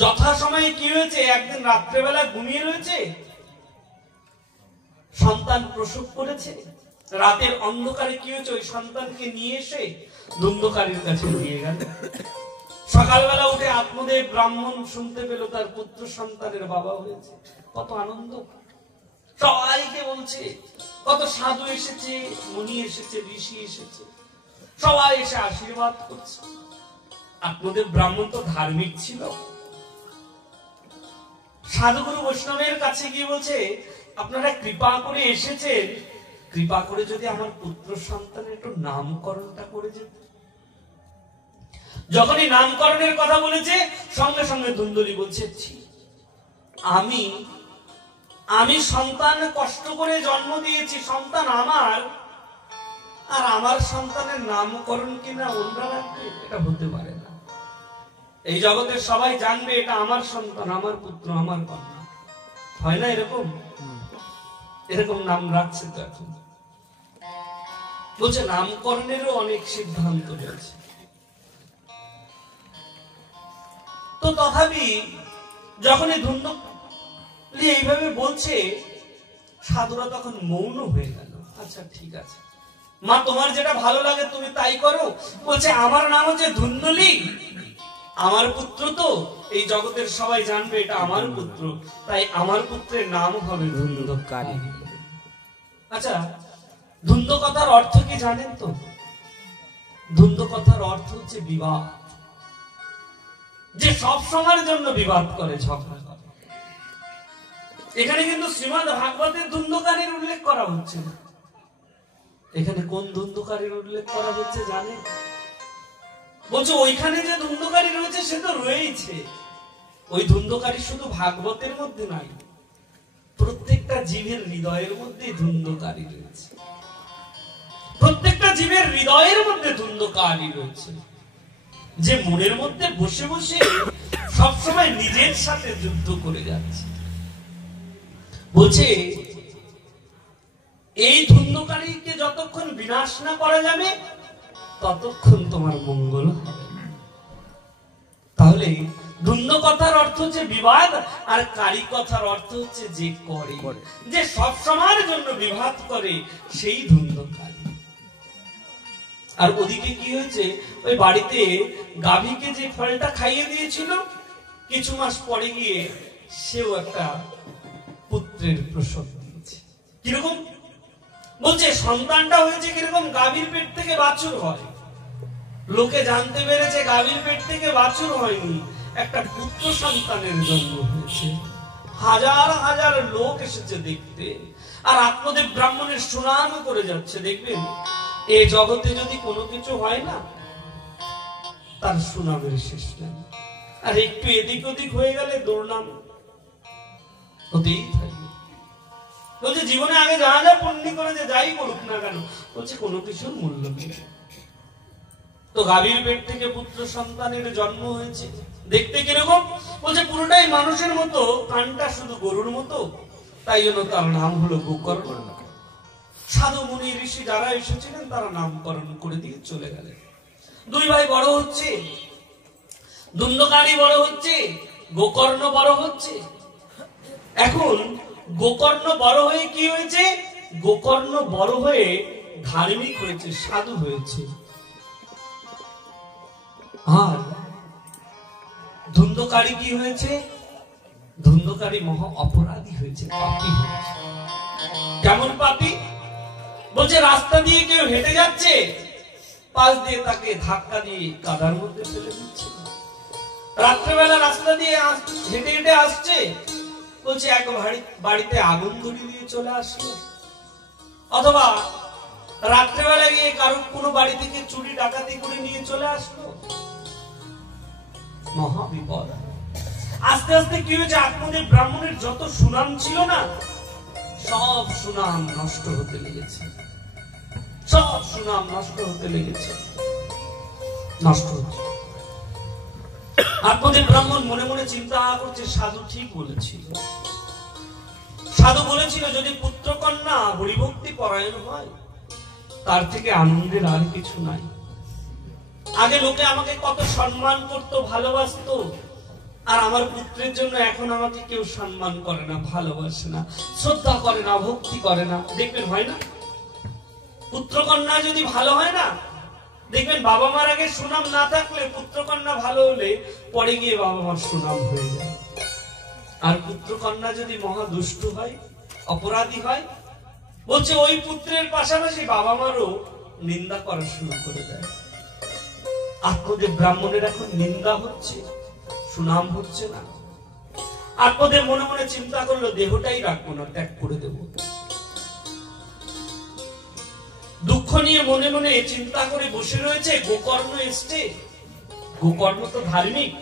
যথাসময়ে কি হয়েছে, একদিন রাত্রেবেলা ঘুমিয়ে রয়েছে, সন্তান প্রসব করেছে। রাতের অন্ধকারে কি হয়েছে, ওই সন্তানকে নিয়ে এসে ধুন্ধকারীর কাছে নিয়ে গেল। সকালবেলা উঠে আত্মদেব ব্রাহ্মণ শুনতে পেল তার পুত্র সন্তানের বাবা হয়েছে। কত আনন্দ! সবাইকে বলছে, কত সাধু এসেছে, মুনি এসেছে, ঋষি এসেছে, সবাই এসে আশীর্বাদ করছে। আত্মদেব ব্রাহ্মণ তো ধার্মিক ছিল। সাধুগুরু বৈষ্ণবের কাছে গিয়ে বলছে, আপনারা কৃপা করে এসেছেন, কৃপা করে যদি আমার পুত্র সন্তানের একটু নামকরণটা করে যেত। যখনই নামকরণের কথা বলেছে সঙ্গে সঙ্গে ধুন্দুলি বলছে, আমি সন্তান কষ্ট করে জন্ম দিয়েছি, সন্তান আমার, আর আমার সন্তানের নামকরণ কিনা অন্যরা রাখবে, এটা হতে পারে না। এই জগতের সবাই জানবে এটা আমার সন্তান, আমার পুত্র, আমার কন্যা। হয় না এরকম? এরকম নাম রাখছে তো এখন। বলছে নামকরণেরও অনেক সিদ্ধান্ত রয়েছে। তো তথাপি যখনই ধুন্দুলি এইভাবে বলছে, সাধুরা তখন মৌন হয়ে গেল। আচ্ছা ঠিক আছে মা, তোমার যেটা ভালো লাগে তুমি তাই করো। বলছে আমার নাম হচ্ছে ধুন্দুলি, আমার পুত্র, তো এই জগতের সবাই জানবে এটা আমার পুত্র, তাই আমার পুত্রের নাম হবে ধুন্ধকারী। আচ্ছা, ধুন্ধ কথার অর্থ কি জানেন তো? ধুন্ধ কথার অর্থ হচ্ছে বিবাদ, যে সব সময়ের জন্য বিবাদ করে, ঝগড়া করে। এখানে কিন্তু শ্রীমদ্ ভাগবতের ধুন্ধকারীর উল্লেখ করা হচ্ছে না। এখানে কোন ধুন্ধকারীর উল্লেখ করা হচ্ছে জানে? বলছে ওইখানে যে ধুন্ধকারী রয়েছে সে তো রয়েছে, ওই ধুন্ধকারী শুধু ভাগবতের মধ্যে নাই, প্রত্যেকটা জীবের হৃদয়ের মধ্যে ধুন্ধকারী রয়েছে। প্রত্যেকটা জীবের হৃদয়ের মধ্যে ধুন্ধকারী রয়েছে, যে মনের মধ্যে বসে বসে সবসময় নিজের সাথে যুদ্ধ করে যাচ্ছে। বলছে এই ধুন্ধকারীকে যতক্ষণ বিনাশ না করা যাবে ততক্ষণ তোমার মঙ্গল হবে। তাহলে ধুন্ধ কথার অর্থ হচ্ছে বিবাদ, আর কারী কথার অর্থ হচ্ছে যে করে, যে সব সময়ের জন্য বিবাদ করে, সেই ধুন্ধকারী। আর ওদিকে কি হয়েছে, ওই বাড়িতে গাভীকে যে ফলটা খাইয়ে দিয়েছিল, কিছু মাস পরে গিয়ে সেও একটা পুত্রের প্রসব দিয়েছে। কিরকম? বলছে সন্তানটা হয়েছে কিরকম, গাভীর পেট থেকে বাছুর হয়। লোকে জানতে পেরেছে গাভীর পেট থেকে বাছুর হয়নি, একটা পুত্র সন্তানের জন্ম হয়েছে। হাজার হাজার লোক এসেছে দেখতে, আর আত্মদেব ব্রাহ্মণের সুনাম করে যাচ্ছে। দেখবেন এই জগতে যদি কোনো কিছু হয় না, তার সুনামের শেষ নেই। আর একটু এদিক ওদিক হয়ে গেলে দুর্নাম হতেই থাকে। বলছে জীবনে আগে যা যা পুণ্য করেছে, যাই করুক না কেন, বলছে কোনো কিছুর মূল্য নেই। তো গাভীর পেট থেকে পুত্র সন্তানের জন্ম হয়েছে, দেখতে কিরকম? বলছে পুরোটাই মানুষের মতো, কানটা শুধু গরুর মতো, তাই জন্য তার নাম হলো গোকর্ণ। সাধু মুনি ঋষি যারা এসেছিলেন তারা নামকরণ করে দিয়ে চলে গেলেন। দুই ভাই বড় হচ্ছে, ধুন্ধকারী বড় হচ্ছে, গোকর্ণ বড় হচ্ছে। এখন গোকর্ণ বড় হয়ে কি হয়েছে? গোকর্ণ বড় হয়ে ধার্মিক হয়েছে, সাধু হয়েছে। আর ধুন্ধকারী কি হয়েছে? ধুন্ধকারী মহা অপরাধী হয়েছে, পাপী হয়েছে। কেমন পাপী? বলছে রাস্তা দিয়ে কেউ হেঁটে যাচ্ছে, পাশ দিয়ে তাকে ধাক্কা দিয়ে কাদার মধ্যে ফেলে দিচ্ছে। রাত্রেবেলা রাস্তা দিয়ে হেঁটে হেঁটে আসছে, বলছে এক বাড়িতে আগুন ধরিয়ে দিয়ে চলে আসলো। অথবা রাত্রেবেলা গিয়ে কারো কোনো বাড়ি থেকে চুরি ডাকাতি করে নিয়ে চলে আসলো। মহা বিপদ। আস্তে আস্তে কি হয়েছে? আত্মদেব ব্রাহ্মণের যত সুনাম ছিল না, সব সুনাম নষ্ট হতে লেগেছে। সব সুনাম নষ্ট হতে লেগেছে, নষ্ট হচ্ছে। আত্মদেব ব্রাহ্মণ মনে মনে চিন্তা করছে, সাধু ঠিক বলেছিল। সাধু বলেছিল যদি পুত্র কন্যা হরিভক্তি পরায়ণ হয়, তার থেকে আনন্দের আর কিছু নাই। আগে লোকে আমাকে কত সম্মান করত, ভালোবাসতো, আর আমার পুত্রের জন্য এখন আমাকে কেউ সম্মান করে না, ভালোবাসে না, শ্রদ্ধা করে না, ভক্তি করে না। দেখবেন হয় না? পুত্র কন্যা যদি ভালো হয় না, দেখবেন বাবা মার আগে সুনাম না থাকলে পুত্র কন্যা ভালো হলে পরে গিয়ে বাবা মার সুনাম হয়ে যায়। আর পুত্র কন্যা যদি মহা দুষ্ট হয়, অপরাধী হয়, বলছে ওই পুত্রের পাশাপাশি বাবা মারও নিন্দা করা শুরু করে দেয়। আত্মদেব ব্রাহ্মণের এখন নিন্দা হচ্ছে, সুনাম হচ্ছে না। আত্মদেব মনে মনে চিন্তা করলো দেহটাই রাখবো না, ত্যাগ করে দেব। দুঃখ নিয়ে মনে মনে চিন্তা করে বসে রয়েছে। গোকর্ণ এসছে, গোকর্ণ তো ধার্মিক।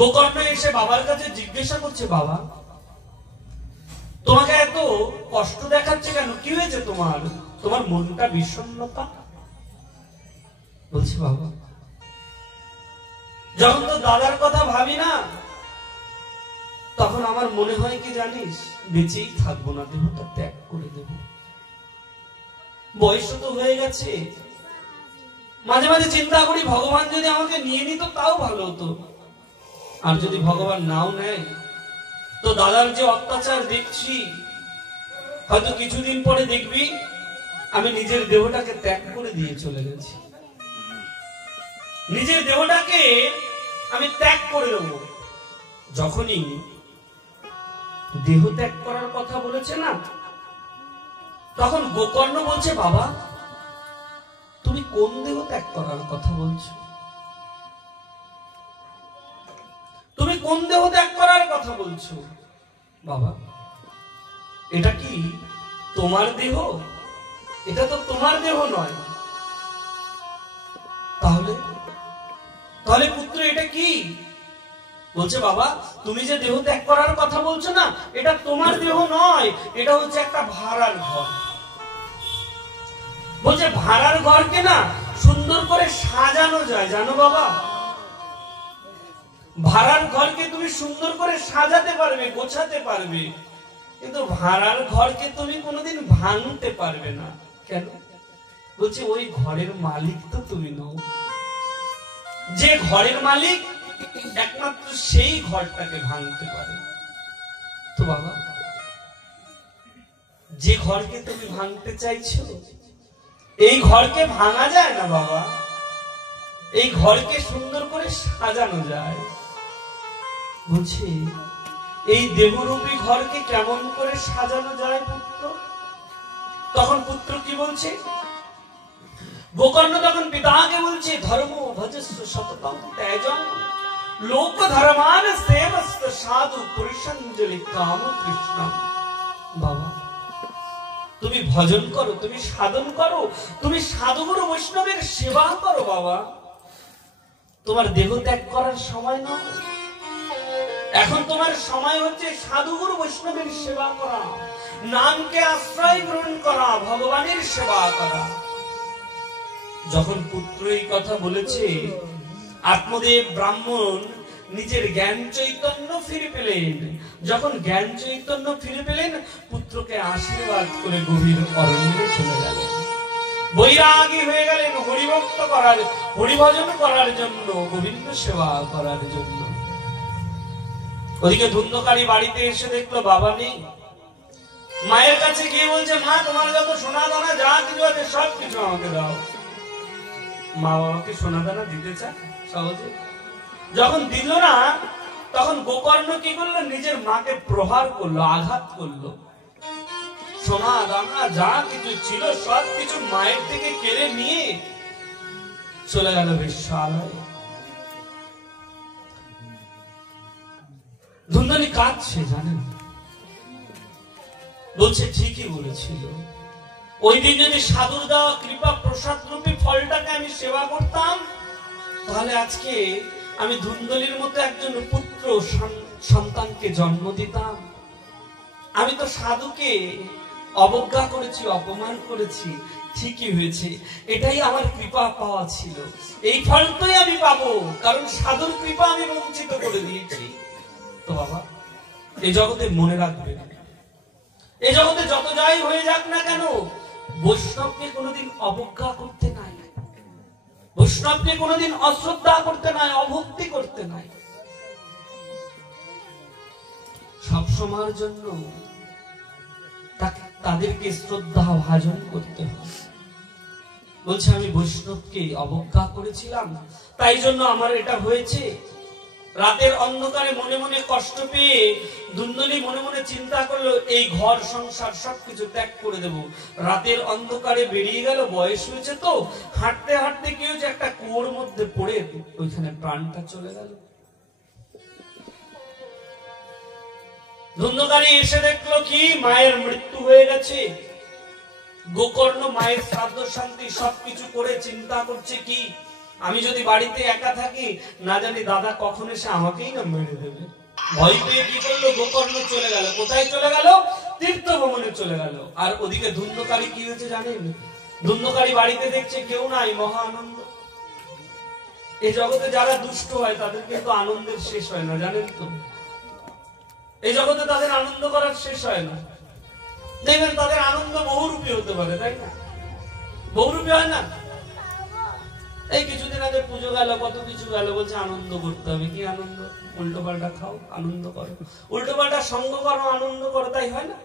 গোকর্ণ এসে বাবার কাছে জিজ্ঞাসা করছে, বাবা তোমাকে এত কষ্ট দেখাচ্ছে কেন? কি হয়েছে তোমার? তোমার মনটা বিষণ্ণতা? বলছি বাবা, যখন তো দাদার কথা ভাবি না, তখন আমার মনে হয় কি জানিস, বেঁচেই থাকবো না, দেহটা ত্যাগ করে দেব। বয়স তো হয়ে গেছে, মাঝে মাঝে চিন্তা করি ভগবান যদি আমাকে নিয়ে নিত তাও ভালো হতো। আর যদি ভগবান নাও নেয়, তো দাদার যে অত্যাচার দেখছি, হয়তো কিছুদিন পরে দেখবি আমি নিজের দেহটাকে ত্যাগ করে দিয়ে চলে গেছি। নিজের দেহটাকে আমি ত্যাগ করে দেব। যখনই দেহ ত্যাগ করার কথা বলেছে না, তখন গোকর্ণ বলছে, বাবা তুমি কোন দেহ ত্যাগ করার কথা বলছো? তুমি কোন দেহ ত্যাগ করার কথা বলছো? বাবা এটা কি তোমার দেহ? এটা তো তোমার দেহ নয়। তাহলে তাহলে পুত্র এটা কি? বলছে বাবা তুমি যে দেহ ত্যাগ করার কথা বলছো না, এটা তোমার দেহ নয়, এটা হচ্ছে একটা ভাড়ার ঘর। বলছে ভাড়ার ঘরকে না সুন্দর করে সাজানো যায়, জানো বাবা? ভাড়ার ঘরকে তুমি সুন্দর করে সাজাতে পারবে, গোছাতে পারবে, কিন্তু ভাড়ার ঘরকে তুমি কোনোদিন ভাঙতে পারবে না। কেন? বলছে ওই ঘরের মালিক তো তুমি নও। যে ঘরের মালিক একমাত্র সেই ঘরটাকে ভাঙতে পারে। তো বাবা যে ঘরকে তুমি ভাঙতে চাইছো, এই ঘরকে ভাঙা যায় না বাবা, এই ঘরকে সুন্দর করে সাজানো যায়। বলছি এই দেহরূপী ঘরকে কেমন করে সাজানো যায় পুত্র? তখন পুত্র কি বলছে? গোকর্ণ তখন পিতাকে বলছে, ধর্ম ভজস্ব সততম তেজং লোক ধর্মান সেবস্ত সাধু পুরুষাঞ্জলি কাম কৃষ্ণ। বাবা তুমি ভজন করো, তুমি সাধন করো, তুমি সাধুগুরু বৈষ্ণবের সেবা করো বাবা। তোমার দেহ ত্যাগ করার সময় নয়, এখন তোমার সময় হচ্ছে সাধুগুরু বৈষ্ণবের সেবা করা, নামকে আশ্রয় গ্রহণ করা, ভগবানের সেবা করা। যখন পুত্র এই কথা বলেছে, আত্মদেব ব্রাহ্মণ নিজের জ্ঞান চৈতন্য ফিরে পেলেন। যখন জ্ঞান চৈতন্য ফিরে পেলেন, পুত্রকে আশীর্বাদ করে গভীর অরণ্যে চলে গেলেন। বৈরাগী হয়ে গেলেন হরিভক্ত করার, হরিভজন করার জন্য, গোবিন্দ সেবা করার জন্য। ওদিকে ধুন্ধকারী বাড়িতে এসে দেখলো বাবা নেই। মায়ের কাছে গিয়ে বলছে, মা তোমার যত সোনা দানা যা কিছু আছে সব কিছু আমাকে দাও। মা বাবাকে সোনা দানা দিতে চায় সহজে? যখন দিল না, তখন গোকর্ণ কি করলো, নিজের মাকে প্রহার করলো, আঘাত করলো। সোনা দানা যা কিছু ছিল সব কিছু মায়ের থেকে কেড়ে নিয়ে চলে গেল বেশ্যালয়ে। ধুন্ধুনি কাঁদছে, জানেন, বলছে ঠিকই বলেছিল। ওই দিন যদি সাধুর দেওয়া কৃপা প্রসাদ রূপী ফলটাকে আমি সেবা করতাম, তাহলে আজকে আমি ধুন্ধুলির মতো একজন পুত্র সন্তানকে জন্ম দিতাম। আমি তো সাধুকে অবজ্ঞা করেছি, অপমান করেছি, ঠিকই হয়েছে, এটাই আমার কৃপা পাওয়া ছিল। এই ফলটাই আমি পাবো, কারণ সাধুর কৃপা আমি বঞ্চিত করে দিয়েছি। তো বাবা, এই জগতে মনে রাখবে, এই জগতে যত যাই হয়ে যাক না কেন, বৈষ্ণবকে কোনোদিন অবজ্ঞা করতে নাই, বৈষ্ণবকে কোনোদিন অশ্রদ্ধা করতে নাই, অভক্তি করতে নাই। সবসময়ের জন্য তাদেরকে শ্রদ্ধা ভাজন করতে হয়। বলছে আমি বৈষ্ণবকে অবজ্ঞা করেছিলাম, তাই জন্য আমার এটা হয়েছে। রাতের অন্ধকারে মনে মনে কষ্ট পেয়ে ধুন্ধুলি মনে মনে চিন্তা করলো, এই ঘর সংসার সবকিছু ত্যাগ করে দেব। রাতের অন্ধকারে বেরিয়ে গেল, বয়স হয়েছে তো, হাঁটতে হাঁটতে কি হয়েছে, একটা কুয়োর মধ্যে পড়ে ওইখানে প্রাণটা চলে গেল। ধুন্ধুকারী এসে দেখলো কি, মায়ের মৃত্যু হয়ে গেছে। গোকর্ণ মায়ের শ্রাদ্ধ শান্তি সবকিছু করে চিন্তা করছে কি, আমি যদি বাড়িতে একা থাকি, না জানি দাদা কখন এসে আমাকেই না মেরে দেবে। ভয় পেয়ে কি করলো, গোকর্ণ চলে গেল। কোথায় চলে গেল? তীর্থ ভ্রমণে চলে গেল। আর ওদিকে ধুন্ধুকারী কি হয়েছে জানেন? ধুন্ধুকারী বাড়িতে দেখছে কেউ নাই, মহা আনন্দ। এই জগতে যারা দুষ্ট হয় তাদের কিন্তু আনন্দের শেষ হয় না, জানেন তো? এই জগতে তাদের আনন্দ করার শেষ হয় না। দেখবেন তাদের আনন্দ বহুরূপী হতে পারে, তাই না? বহুরূপী হয় না? এই কিছুদিন আগে পুজো গেল, কত কিছু গেল, বলছে আনন্দ করতে হবে। কি আনন্দ? উল্টো পাল্টা খাও, আনন্দ করো, উল্টো পাল্টা সঙ্গ করো, আনন্দ করো, তাই হয় না?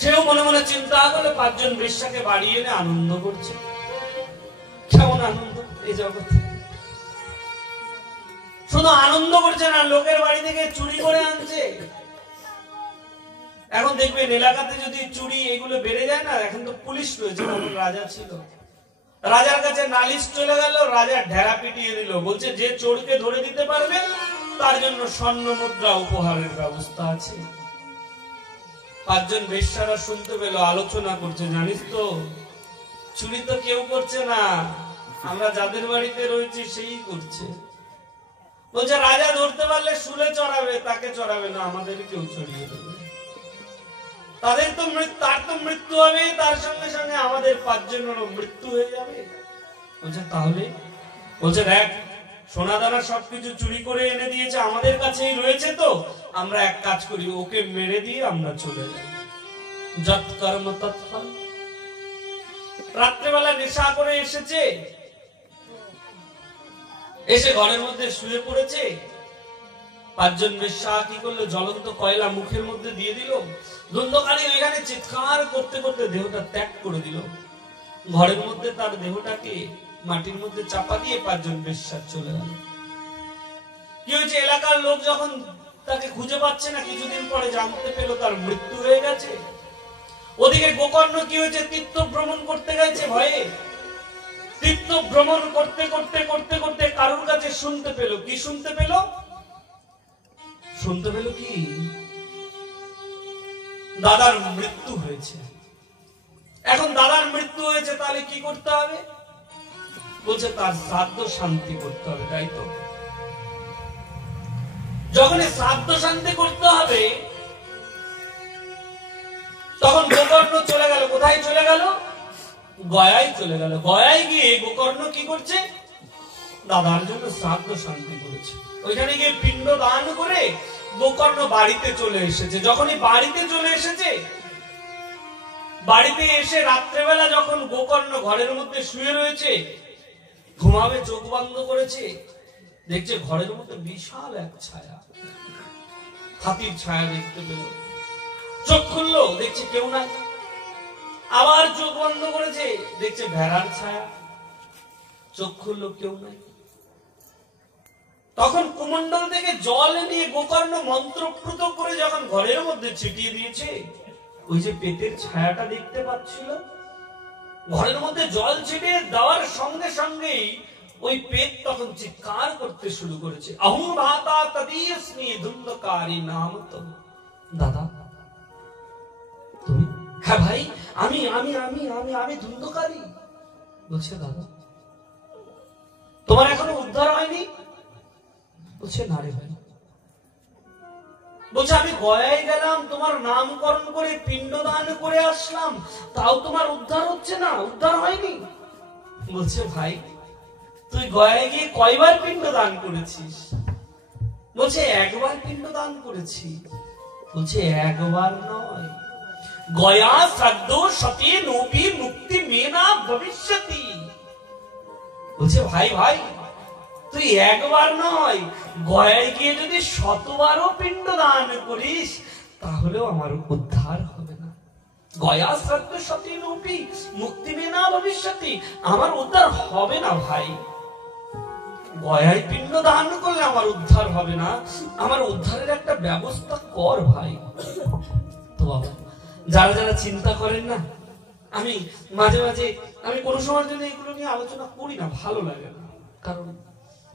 সেও মনে মনে চিন্তা করলে 5 জন বেশ্যাকে বাড়ি এনে আনন্দ করছে। কেমন আনন্দ এই জগতে! শুধু আনন্দ করছে না, লোকের বাড়ি থেকে চুরি করে আনছে। এখন দেখবেন এলাকাতে যদি চুরি এগুলো বেড়ে যায় না, এখন তো পুলিশ রয়েছে, তখন রাজা ছিল, রাজার কাছে নালিশ চলে গেল, রাজা ঢেরা পিটিয়ে দিল, বলছে যে চোরকে ধরে দিতে পারবে তার জন্য স্বর্ণ মুদ্রা উপহারের ব্যবস্থা আছে। 5 জন বেশ্যারা শুনতে পেল, আলোচনা করছে, জানিস তো চুরি তো কেউ করছে না, আমরা যাদের বাড়িতে রয়েছি সেই করছে। বলছে রাজা ধরতে পারলে শুলে চড়াবে, তাকে চড়াবে না, আমাদের কেউ চড়িয়ে দেবে। তার তো মৃত্যু হবে, তার সঙ্গে সঙ্গে আমাদের 5 জনেরও মৃত্যু হয়ে যাবে। বলছে তাহলে? বলছে দেখ, সোনা দানা সবকিছু চুরি করে এনে দিয়েছে, আমাদের কাছেই রয়েছে, তো আমরা এক কাজ করি, ওকে মেরে দিয়ে আমরা চলে যাই। যৎ কর্ম তৎ ফল। রাত্রেবেলা নেশা করে এসেছে, এসে ঘরের মধ্যে শুয়ে পড়েছে। 5 জন বেশ্যা কি করলো, জ্বলন্ত কয়লা মুখের মধ্যে দিয়ে দিল। ধুন্ধুকারী এখানে চিৎকার করতে করতে দেহটা ত্যাগ করে দিল। ঘরের মধ্যে তার দেহটাকে মাটির মধ্যে চাপা দিয়ে 5 জন বেশ্যা চলে গেল। কি হয়েছে, এলাকার লোক যখন তাকে খুঁজে পাচ্ছে না, কিছুদিন পরে জানতে পেল তার মৃত্যু হয়ে গেছে। ওদিকে গোকর্ণ কি হয়েছে, তীর্থ ভ্রমণ করতে গেছে ভয়ে। তীর্থ ভ্রমণ করতে করতে করতে করতে কারোর কাছে শুনতে পেল, কি শুনতে পেল? শুনতে পেল কি, দাদার মৃত্যু হয়েছে। এখন দাদার মৃত্যু হয়েছে, তাহলে কি করতে হবে? বলছে তার শ্রাদ্ধ শান্তি করতে হবে, তাই তো? যখন শ্রাদ্ধ শান্তি করতে হবে, তখন গোকর্ণ চলে গেল। কোথায় চলে গেল? গয়ায় চলে গেল। গয়ায় গিয়ে গোকর্ণ কি করছে, দাদার জন্য শ্রাদ্ধ শান্তি করেছে। ওইখানে গিয়ে পিণ্ড দান করে গোকর্ণ বাড়িতে চলে এসেছে। যখনই বাড়িতে চলে এসেছে, বাড়িতে এসে রাত্রেবেলা যখন গোকর্ণ ঘরের মধ্যে শুয়ে রয়েছে, ঘুমাবে, চোখ বন্ধ করেছে, দেখছে ঘরের মধ্যে বিশাল এক ছায়া, হাতির ছায়া দেখতে পেল। চোখ খুললো, দেখছে কেউ নাই। আবার চোখ বন্ধ করেছে, দেখছে ভেড়ার ছায়া। চোখ খুললো, কেউ নাই। তখন কুমন্ডল থেকে জল নিয়ে গোকর্ণ মন্ত্রপ্রুত করে যখন ঘরের মধ্যে ছিটিয়ে দিয়েছে, ওই যে পেটের ছায়াটা দেখতে পাচ্ছিল, ঘরের মধ্যে জল ছিটিয়ে দেওয়ার সঙ্গে সঙ্গেই ওই পেট তখন চিৎকার করতে শুরু করেছে, অহং ভাতা তদীয়স্মি ধুন্ধকারী নাম তো। দাদা তুমি? হ্যাঁ ভাই, আমি আমি আমি আমি আমি ধুন্ধকারী। বলছে দাদা তোমার এখনো উদ্ধার হয়নি? বলছে না রে ভাই। বলছে আমি গয়ায় গেলাম, তোমার নামকরণ করে পিণ্ডদান করে আসলাম, তাও তোমার উদ্ধার হচ্ছে না, উদ্ধার হয়নি। বলছে ভাই তুই গয়ায় গিয়ে কয়বার পিণ্ডদান করেছিস? বলছে একবার পিণ্ডদান করেছি। বলছে একবার নয়, গয়া শ্রাদ্ধ সতী নবী মুক্তি মেনা ভবিষ্যতি। বলছে ভাই ভাই তুই একবার নয়, গয়ায় গিয়ে যদি 100বারও পিণ্ডদান করিস তাহলেও আমার উদ্ধার হবে না। গয়া শ্রাদ্ধ সতী নবী মুক্তি মেনা ভবিষ্যতি, আমার উদ্ধার হবে না ভাই। গয়ায় পিণ্ডদান করলে আমার উদ্ধার হবে না, আমার উদ্ধারের একটা ব্যবস্থা কর ভাই। তো বাবা, যারা যারা চিন্তা করেন না, আমি মাঝে মাঝে আমি কোনো সময়ের জন্য এগুলো নিয়ে আলোচনা করি না, ভালো লাগে না।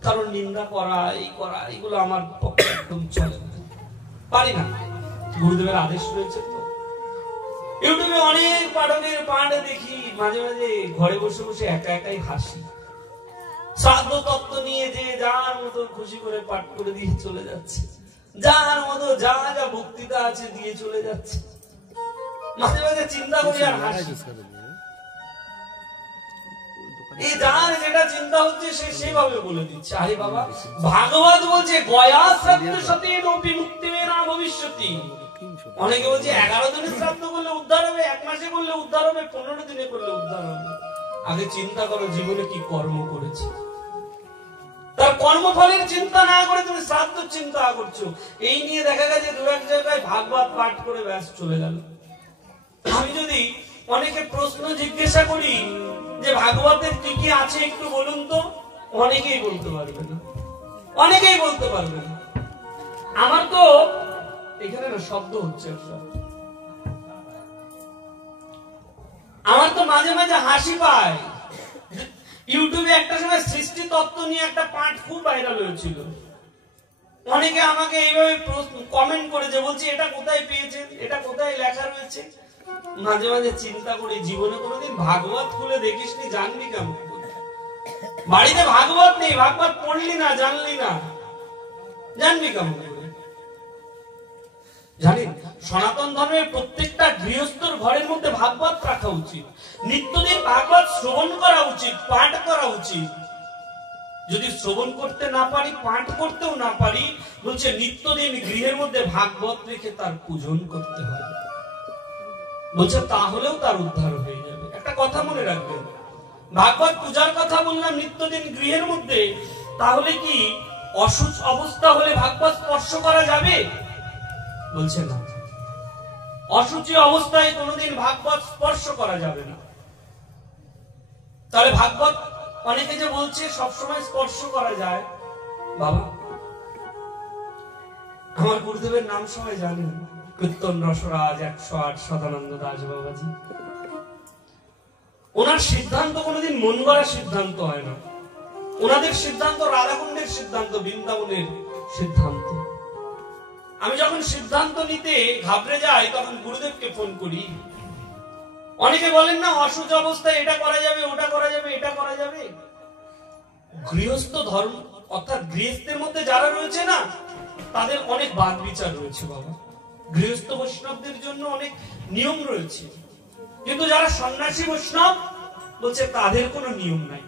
কারণ নিন্দা করা, এই করা, এগুলো আমার পক্ষে একদম চলে না, পারি না। গুরুদেবের আদেশ রয়েছে তো। ইউটিউবে অনেক পাঠকের পাঠ দেখি, মাঝে মাঝে ঘরে বসে বসে একা একাই হাসি। শ্রাদ্ধ তত্ত্ব নিয়ে যে যার মতো খুশি করে পাঠ করে দিয়ে চলে যাচ্ছে, যার মতো যা যা বক্তৃতা আছে দিয়ে চলে যাচ্ছে। মাঝে মাঝে চিন্তা করি আর হাসি। এই যার যেটা চিন্তা হচ্ছে সে সেভাবে বলে দিচ্ছে। আরে বাবা, ভাগবত বলছে গয়া শ্রাদ্ধ সতী নবী মুক্তি মেনা ভবিষ্যতি। অনেকে বলছে 11 দিনে শ্রাদ্ধ করলে উদ্ধার হবে, 1 মাসে করলে উদ্ধার হবে, 15 দিনে করলে উদ্ধার হবে। আগে চিন্তা করো জীবনে কি কর্ম করেছে, তার কর্মফলের চিন্তা না করে তুমি শ্রাদ্ধ চিন্তা করছো। এই নিয়ে দেখা গেছে 2-1 জায়গায় ভাগবত পাঠ করে ব্যাস চলে গেল। আমি যদি অনেকে প্রশ্ন জিজ্ঞাসা করি যে ভাগবতের কি কি আছে একটু বলুন তো, অনেকেই বলতে পারবে না, অনেকেই বলতে পারবে না। আমার তো এখানে না শব্দ হচ্ছে, আমার তো মাঝে মাঝে হাসি পায়। ইউটিউবে একটা সময় সৃষ্টি তত্ত্ব নিয়ে একটা পাঠ খুব ভাইরাল হয়েছিল। অনেকে আমাকে এইভাবে কমেন্ট করেছে, বলছে এটা কোথায় পেয়েছেন, এটা কোথায় লেখা রয়েছে। মাঝে মাঝে চিন্তা করি, জীবনে কোনোদিন ভাগবত খুলে দেখিসনি, জানবি কেমন? বাড়িতে ভাগবত নেই, ভাগবত পড়লি না, জানলি না, জানবি কেমন? জানেন, সনাতন ধর্মের প্রত্যেকটা গৃহস্থর ঘরের মধ্যে ভাগবত রাখা উচিত। নিত্যদিন ভাগবত শ্রবণ করা উচিত, পাঠ করা উচিত। যদি শ্রবণ করতে না পারি, পাঠ করতেও না পারি, বলছে নিত্যদিন গৃহের মধ্যে ভাগবত রেখে তার পূজন করতে হবে। বলছে তাহলেও তার উদ্ধার হয়ে যাবে। একটা কথা মনে রাখবেন, ভাগবত পূজার কথা বললাম নিত্যদিন গৃহের মধ্যে, তাহলে কি অসুচ অবস্থা হলে ভাগবত স্পর্শ করা যাবে? বলছে না, অসুচি অবস্থায় কোনোদিন ভাগবত স্পর্শ করা যাবে না। তাহলে ভাগবত অনেকে যে বলছে সবসময় স্পর্শ করা যায়, বাবা আমার গুরুদেবের নাম সবাই জানেন, কীর্তন রসরাজ 108 সদানন্দ দাস বাবাজি। ওনার সিদ্ধান্ত কোনোদিন মন গড়া সিদ্ধান্ত হয় না। ওনাদের সিদ্ধান্ত রাধাকুণ্ডের সিদ্ধান্ত, বৃন্দাবনের সিদ্ধান্ত। আমি যখন সিদ্ধান্ত নিতে ঘাবড়ে যাই তখন গুরুদেবকে ফোন করি। অনেকে বলেন না অসুচ অবস্থায় এটা করা যাবে, ওটা করা যাবে, এটা করা যাবে। গৃহস্থ ধর্ম অর্থাৎ গৃহস্থের মধ্যে যারা রয়েছে না, তাদের অনেক বাদ বিচার রয়েছে বাবা। গৃহস্থ বৈষ্ণবদের জন্য অনেক নিয়ম রয়েছে, কিন্তু যারা সন্ন্যাসী বৈষ্ণব বলছে তাদের কোনো নিয়ম নাই,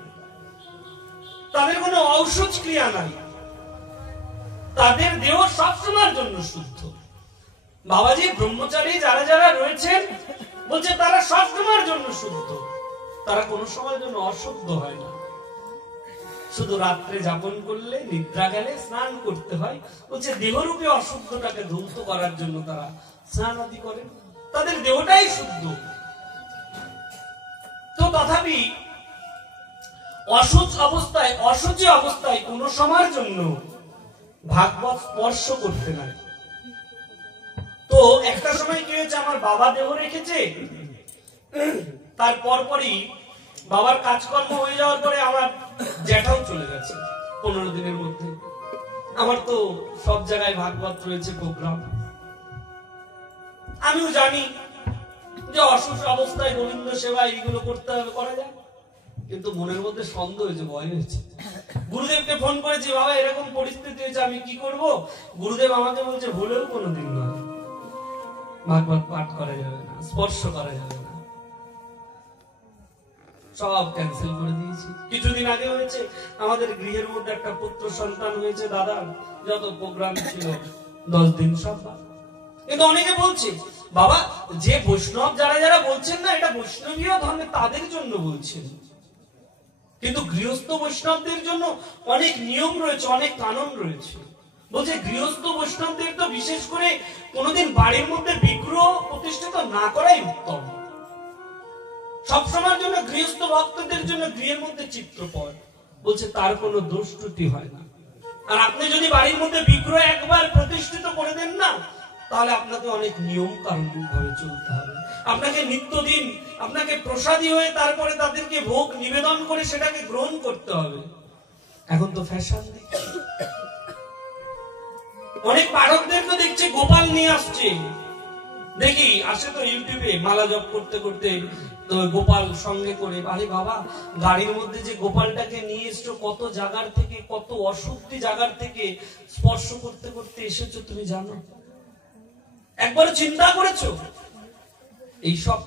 তাদের কোনো ঔষধ ক্রিয়া নাই, তাদের দেহ সবসময়ের জন্য শুদ্ধ। বাবাজি ব্রহ্মচারী যারা যারা রয়েছেন বলছে তারা সবসময়ের জন্য শুদ্ধ, তারা কোনো সময়ের জন্য অশুদ্ধ হয় না। শুধু রাত্রে যাপন করলে, নিদ্রা গেলে স্নান করতে হয়। বলছে দেহরূপী অশুদ্ধটাকে ধৌত করার জন্য তারা স্নান আদি করেন, তাদের দেহটাই শুদ্ধ। তো তথাপি অশুচি অবস্থায় কোন সময়ের জন্য ভাগবত স্পর্শ করতে নাই। তো একটা সময় কি হয়েছে, আমার বাবা দেহ রেখেছে, তার পরপরই বাবার কাজকর্ম হয়ে যাওয়ার পরে আমার জ্যাঠাও চলে গেছে 15 দিনের মধ্যে। আমার তো সব জায়গায় ভাগবত রয়েছে প্রোগ্রাম। আমিও জানি যে অসুস্থ অবস্থায় গোবিন্দ সেবা এইগুলো করতে হবে, করা যায়, কিন্তু মনের মধ্যে সন্দেহ হয়েছে, ভয় হয়েছে। গুরুদেবকে ফোন করেছি, বাবা এরকম পরিস্থিতি হয়েছে, আমি কি করব? গুরুদেব আমাকে বলছে ভুলেও কোনোদিন নয় ভাগবত পাঠ করা যাবে না, স্পর্শ করা যাবে না, সব ক্যান্সেল করে দিয়েছি। কিছুদিন আগে হয়েছে, আমাদের গৃহের মধ্যে একটা পুত্র সন্তান হয়েছে, দাদা যত প্রোগ্রাম ছিল 10 দিন সব। কিন্তু অনেকে বলছে বাবা যে বৈষ্ণব যারা যারা বলছেন না এটা বৈষ্ণবীয় ধর্মে, তাদের জন্য বলছেন, কিন্তু গৃহস্থ বৈষ্ণবদের জন্য অনেক নিয়ম রয়েছে, অনেক কানুন রয়েছে। বলছে গৃহস্থ বৈষ্ণবদের তো বিশেষ করে কোনোদিন বাড়ির মধ্যে বিগ্রহ প্রতিষ্ঠিত না করাই উত্তম। সবসময়ের জন্য গৃহস্থ ভক্তদের জন্য গৃহের মধ্যে চিত্রপট, বলছে তার কোনো দোষ ত্রুটি হয় না। আর আপনি যদি বাড়ির মধ্যে বিগ্রহ একবার প্রতিষ্ঠিত করে দেন না, তাহলে আপনাকে অনেক নিয়ম কানুন ভাবে চলতে হবে। আপনাকে নিত্যদিন আপনাকে প্রসাদী হয়ে তারপরে তাদেরকে ভোগ নিবেদন করে সেটাকে গ্রহণ করতে হবে। এখন তো ফ্যাশন, অনেক পাঠকদেরকে দেখছি গোপাল নিয়ে আসছে, দেখি আসে তো ইউটিউবে মালা জপ করতে করতে গোপাল সঙ্গে করে। আরে বাবা, গাড়ির মধ্যে যে গোপালটাকে নিয়ে এসছো, কত জায়গার থেকে, কত অশুদ্ধি জায়গার থেকে স্পর্শ করতে করতে এসেছো, তুমি জানো? একবার চিন্তা করেছো? এইসব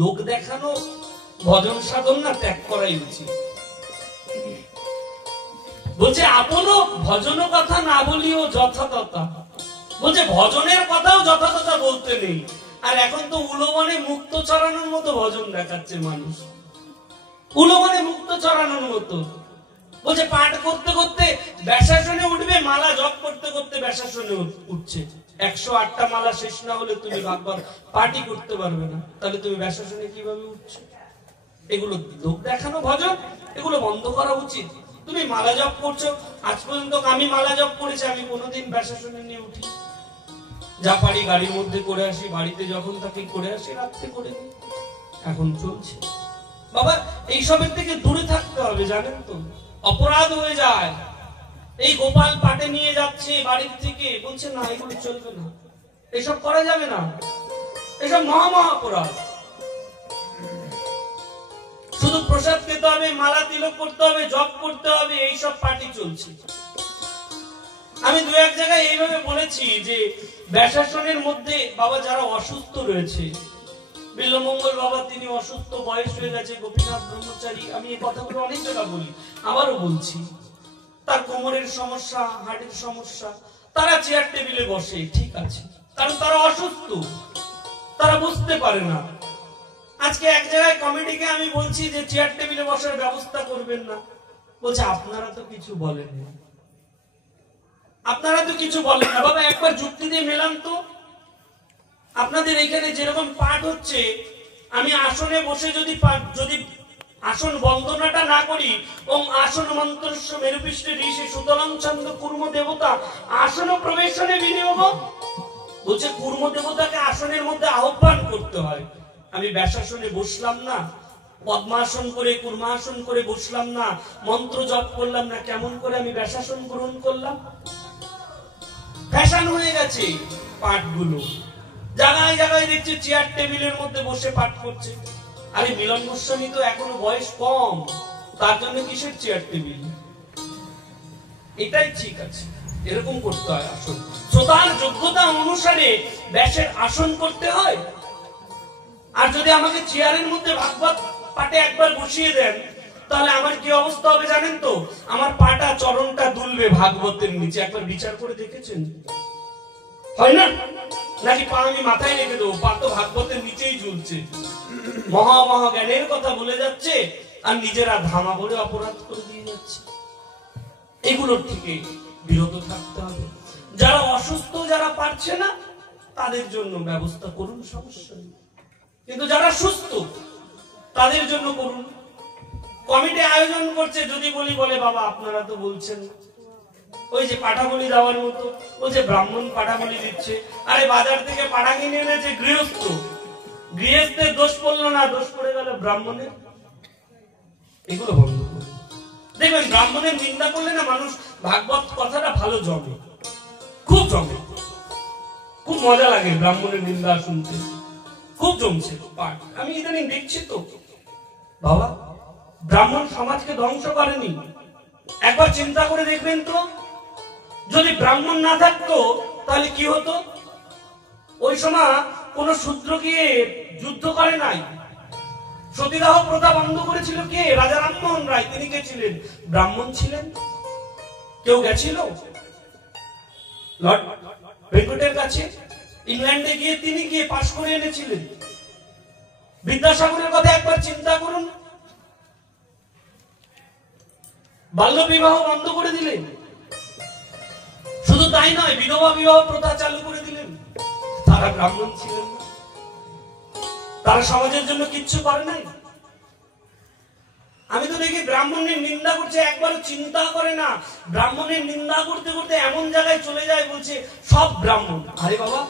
লোক দেখানো ভজন সাধন না, ত্যাগ করাই উচিত। বলছে আপনো ভজন কথা না বলিও যথাতথা, বলছে ভজনের কথাও যথাতথা বলতে নেই। আর এখন তো উলোবনে মুক্ত চড়ানোর মতো ভজন দেখাচ্ছে মানুষ, উলোবনে মুক্ত চড়ানোর মতো। বলছে পাঠ করতে করতে ব্যাসাসনে উঠবে, মালা জপ করতে করতে ব্যাসাসনে উঠছে। 108টা মালা শেষ না হলে তুমি ভাগবত পাঠই করতে পারবে না, তাহলে তুমি ব্যাসাসনে কিভাবে উঠছো? এগুলো লোক দেখানো ভজন, এগুলো বন্ধ করা উচিত। তুমি মালা জপ করছো, আজ পর্যন্ত আমি মালা জপ করেছি, আমি কোনোদিন ব্যাসাসনে নিয়ে উঠি, যা পারি গাড়ির মধ্যে করে আসি, বাড়িতে যখন তাকে করে আসি, রাত্রে করে দিই, এখন চলছে। বাবা এইসবের থেকে দূরে থাকতে হবে, জানেন তো অপরাধ হয়ে যায়। এই গোপাল পাটে নিয়ে যাচ্ছে বাড়ির থেকে, বলছে না এগুলো চলবে না, এসব করা যাবে না, এসব মহা মহা অপরাধ। শুধু প্রসাদ খেতে হবে, মালা তিলক করতে হবে, জপ করতে হবে, এইসব পার্টি চলছে। আমি দু এক জায়গায় এইভাবে বলেছি যে ব্যাসাসনের মধ্যে বাবা যারা অসুস্থ রয়েছে, বিল্লমঙ্গল বাবা তিনি অসুস্থ, বয়স হয়ে গেছে, গোপীনাথ ব্রহ্মচারী, আমি এই কথাগুলো অনেক জায়গা বলি, আবারও বলছি, তার কোমরের সমস্যা, হার্টের সমস্যা, তারা চেয়ার টেবিলে বসে, ঠিক আছে, কারণ তারা অসুস্থ, তারা বুঝতে পারে না। আজকে এক জায়গায় কমিটিকে আমি বলছি যে চেয়ার টেবিলে বসার ব্যবস্থা করবেন না, বলছে আপনারা তো কিছু বলেন না, আপনারা তো কিছু বলেন না। বাবা একবার যুক্তি দিয়ে মেলান তো, আপনাদের এখানে যেরকম পাঠ হচ্ছে, আমি আসনে বসে যদি আসন বন্দনাটা না করি, ওম আসন মন্ত্রস্য মেরুপৃষ্ঠে ঋষি সুতরাং ছন্দ কুর্ম দেবতা আসন প্রবেশনে বিনিয়োগ, বলছে কুর্ম দেবতাকে আসনের মধ্যে আহ্বান করতে হয়। আমি ব্যাসাসনে বসলাম না, পদ্মাসন করে কুর্মাসন করে বসলাম না, মন্ত্র জপ করলাম না, কেমন করে আমি ব্যাসাসন গ্রহণ করলাম? ফ্যাশন হয়ে গেছে পাঠগুলো, জায়গায় জায়গায় দেখছি চেয়ার টেবিলের মধ্যে বসে পাঠ করছে। আরে মিলন গোস্বামী তো এখনো বয়স কম, তার জন্য কিসের চেয়ার টেবিল? এটাই ঠিক আছে, এরকম করতে হয়। আসন শ্রোতার যোগ্যতা অনুসারে ব্যাসের আসন করতে হয়। আর যদি আমাকে চেয়ারের মধ্যে ভাগবত পাঠে একবার বসিয়ে দেন, তাহলে আমার কি অবস্থা হবে জানেন তো? আমার পাটা চরণটা দুলবে ভাগবতের নিচে। একবার বিচার করে দেখেছেন? হয় না? নাকি পা আমি মাথায় রেখে দেবো, পা তো ভাগবতের নিচেই ঝুলছে। মহা মহা জ্ঞানের কথা বলে যাচ্ছে আর নিজেরা ধামা বলে অপরাধ করে দিয়ে যাচ্ছে। এগুলোর থেকে বিরত থাকতে হবে। যারা অসুস্থ, যারা পারছে না, তাদের জন্য ব্যবস্থা করুন, সমস্যা নেই। কিন্তু যারা সুস্থ তাদের জন্য করুন। কমিটি আয়োজন করছে, যদি বলে বাবা আপনারা তো বলছেন ওই যে পাঠা বলি দেওয়ার মতো, ওই যে ব্রাহ্মণ পাঠা বলি দিচ্ছে, আরে বাজার থেকে পাঠা কিনে এনেছে গৃহস্থ, গৃহস্থের দোষ পড়লো না, দোষ পড়ে গেল ব্রাহ্মণের। এগুলো বন্ধ করুন। দেখবেন ব্রাহ্মণের নিন্দা করলে না মানুষ ভাগবত কথাটা ভালো জমে, খুব জমে, খুব মজা লাগে ব্রাহ্মণের নিন্দা শুনতে, খুব জমছে পাঠ। আমি ইদানিং দেখছি তো বাবা, ব্রাহ্মণ সমাজকে ধ্বংস করেনি। একবার চিন্তা করে দেখবেন তো, যদি ব্রাহ্মণ না থাকতো তাহলে কি হতো? ওই সময় কোন শূদ্র গিয়ে যুদ্ধ করে নাই। সতীদাহ প্রথা বন্ধ করেছিল কে? রাজা রামমোহন রায়। তিনি কে ছিলেন? ব্রাহ্মণ ছিলেন। কেউ গেছিল লর্ড বেঙ্কটের কাছে? ইংল্যান্ডে গিয়ে তিনি গিয়ে পাশ করে এনেছিলেন। বিদ্যাসাগরের কথা একবার চিন্তা করুন, বাল্য বিবাহ বন্ধ করে দিলেন। শুধু তাই নয়, বিধবা বিবাহ প্রথা চালু করে দিলেন। তারা ব্রাহ্মণ ছিলেন, তারা সমাজের জন্য কিচ্ছু করে নাই। আমি তো দেখি ব্রাহ্মণের নিন্দা করছে, একবারও চিন্তা করে না। ব্রাহ্মণের নিন্দা করতে করতে এমন জায়গায় চলে যায়, বলছে সব ব্রাহ্মণ। আরে বাবা,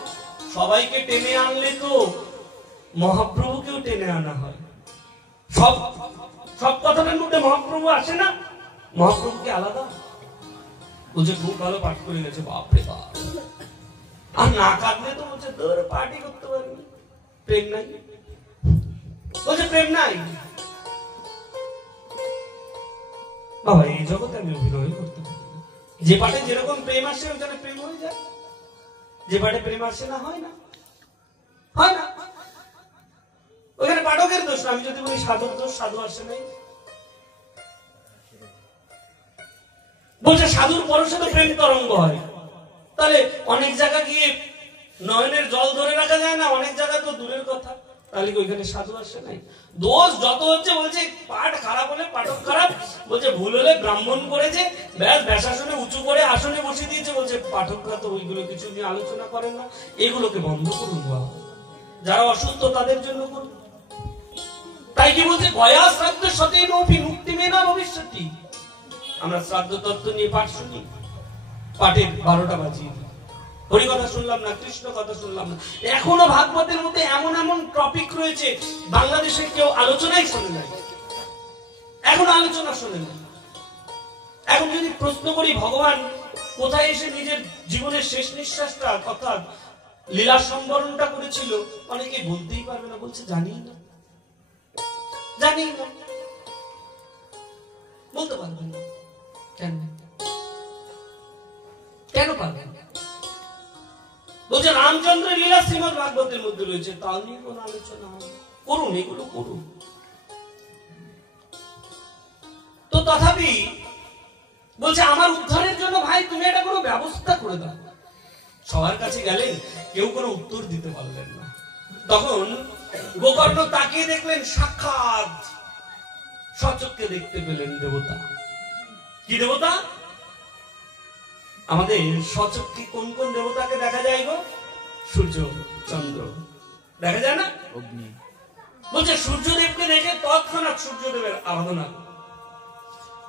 সবাইকে টেনে আনলে তো মহাপ্রভুকেও টেনে আনা হয়। সব সব কথাটার মধ্যে মহাপ্রভু আসে না? মহাপ্রভুকে আলাদা বলছে খুব ভালো পাঠ করে গেছে, বাপরে বাপ। আর না কাঁদলে তো বলছে তোর পার্টি করতে পারবি, প্রেম নাই। বলছে প্রেম নাই। বাবা, এই জগতে আমি অভিনয় করতে পারি না। যে পাঠে যেরকম প্রেম আসে ওখানে প্রেম হয়ে যায়, যে পাঠে প্রেম আসে না হয় না, হয় না। ওখানে পাঠকের দোষ না। আমি যদি বলি সাধুর দোষ, সাধু আসে নাই। বলছে সাধুর পরশে তো প্রেম তরঙ্গ হয়। তাহলে অনেক জায়গা গিয়ে নয়নের জল ধরে রাখা যায় না, অনেক জায়গা তো দূরের কথা। তাহলে ওইখানে সাধু আসে নাই। দোষ যত হচ্ছে, বলছে পাঠ খারাপ হলে পাঠক খারাপ, বলছে ভুল হলে ব্রাহ্মণ করেছে, ব্যাস ব্যাসাসনে উঁচু করে আসনে বসে দিয়েছে, বলছে পাঠকরা তো ওইগুলো কিছু নিয়ে আলোচনা করেন না। এগুলোকে বন্ধ করুন বাবা। যারা অসুস্থ তাদের জন্য করুন। তাই কি বলছে গয়া শ্রাদ্ধ সতেন অপি মুক্তি মেনা ভবিষ্যতি। আমরা শ্রাদ্ধ তত্ত্ব নিয়ে পাঠ শুনি, পাঠের 12টা বাজিয়ে হরি কথা শুনলাম না, কৃষ্ণ কথা শুনলাম না। এখনো ভাগবতের মধ্যে এমন এমন টপিক রয়েছে বাংলাদেশে কেউ আলোচনাই শোনে নাই, এখন আলোচনা শোনে নাই। এখন যদি প্রশ্ন করি ভগবান কোথায় এসে নিজের জীবনের শেষ নিঃশ্বাসটা অর্থাৎ লীলা সম্বরণটা করেছিল, অনেকে বলতেই পারবে না। বলছে জানি না, জানি না, বলতে পারবেন না। কেন? কেন পারবেন? বলছে রামচন্দ্রের লীলা শ্রীমদ ভাগবতের মধ্যে রয়েছে, তা নিয়ে কোন আলোচনা হবে? করুন, এগুলো করুন। তো তথাপি বলছে আমার উদ্ধারের জন্য ভাই তুমি এটা কোনো ব্যবস্থা করে দাও। সবার কাছে গেলেন, কেউ কোনো উত্তর দিতে পারলেন না। তখন গোকর্ণ তাকিয়ে দেখলেন, সাক্ষাৎ সচক্ষে দেখতে পেলেন দেবতা। কি দেবতা? আমাদের সচক্ষে কোন কোন দেবতাকে দেখা যায় গো? সূর্য, চন্দ্র, দেখা যায় না? অগ্নি। বলছে সূর্যদেবকে দেখে তৎক্ষণাৎ সূর্যদেবের আরাধনা।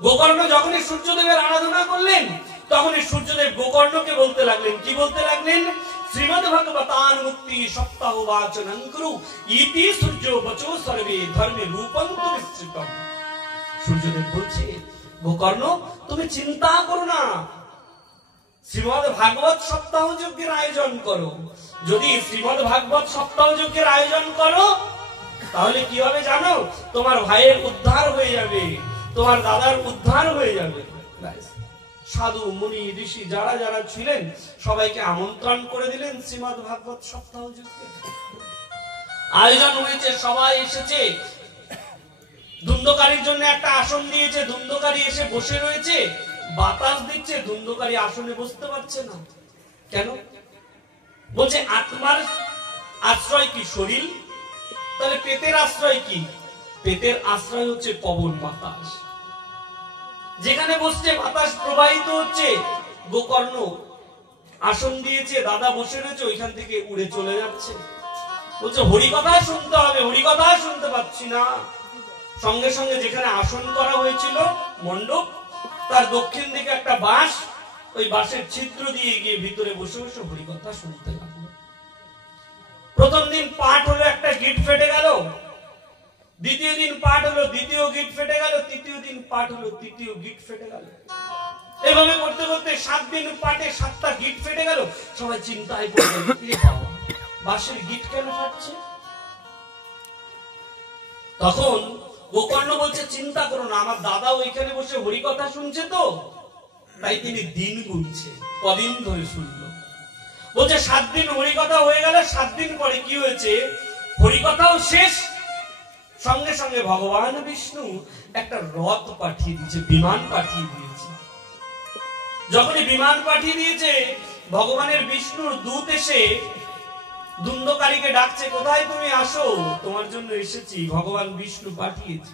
গোকর্ণ যখনই সূর্যদেবের আরাধনা করলেন, তখনই সূর্যদেব গোকর্ণকে বলতে লাগলেন। কি বলতে লাগলেন? শ্রীমদ্ ভাগবতান মুক্তি সপ্তাহ বাচনং কুরু ইতি সূর্য বচো সর্বে ধর্মে রূপন্ত বিস্তৃতম। সূর্যদেব বলছে গোকর্ণ তুমি চিন্তা করো না, শ্রীমদ্ ভাগবত সপ্তাহ যজ্ঞের আয়োজন করো। যদি শ্রীমদ্ ভাগবত সপ্তাহ যজ্ঞের আয়োজন করো তাহলে কি হবে জানো? তোমার ভাইয়ের উদ্ধার হয়ে যাবে, তোমার দাদার উদ্ধার হয়ে যাবে। সাধু মুনি ঋষি যারা যারা ছিলেন সবাইকে আমন্ত্রণ করে দিলেন শ্রীমদ্ ভাগবত সপ্তাহ যজ্ঞের আয়োজন হয়েছে, সবাই এসেছে। ধুন্ধকারীর জন্য একটা আসন দিয়েছে, ধুন্ধকারী এসে বসে রয়েছে, বাতাস দিচ্ছে, ধুন্ধকারী আসনে বসতে পারছে না। কেন? বলছে আত্মার আশ্রয় কি? শরীর। তাহলে পেটের আশ্রয় কি? পেটের আশ্রয় হচ্ছে পবন, বাতাস। যেখানে বসছে বাতাস প্রবাহিত হচ্ছে, গোকর্ণ আসন দিয়েছে, দাদা বসে রয়েছে, ওইখান থেকে উড়ে চলে যাচ্ছে। বলছে হরিকথা শুনতে হবে, হরিকথা শুনতে পাচ্ছি না। সঙ্গে সঙ্গে যেখানে আসন করা হয়েছিল মণ্ডপ, তার দক্ষিণ দিকে একটা বাঁশ, ওই বাঁশের ছিদ্র দিয়ে গিয়ে ভিতরে বসে বসে হরিকথা শুনতে লাগলো। প্রথম দিন পাঠ হলো, একটা গিট ফেটে গেল। দ্বিতীয় দিন পাঠ হলো, দ্বিতীয় গিট ফেটে গেল। তৃতীয় দিন পাঠ হলো, তৃতীয় গিট ফেটে গেল। এভাবে করতে করতে 7 দিন পাঠে 7টা গিট ফেটে গেল। সবাই চিন্তায় পড়ে গেল, বাঁশের গিট কেন ফাটছে? তখন গোকর্ণ বলছে চিন্তা করো না, আমার দাদা ওইখানে বসে হরিকথা শুনছে তো, তাই তিনি দিন গুনছে, কদিন ধরে শুনলো। বলছে 7 দিন হরিকথা হয়ে গেল। 7 দিন পরে কি হয়েছে, হরিকথাও শেষ। সঙ্গে সঙ্গে ভগবান বিষ্ণু একটা রথ পাঠিয়ে দিয়েছে, বিমান পাঠিয়ে দিয়েছে। যখনই বিমান পাঠিয়ে দিয়েছে, ভগবানের বিষ্ণুর দূত এসে ধুন্ধকারীকে ডাকছে, কোথায় তুমি, আসো, তোমার জন্য এসেছি, ভগবান বিষ্ণু পাঠিয়েছে।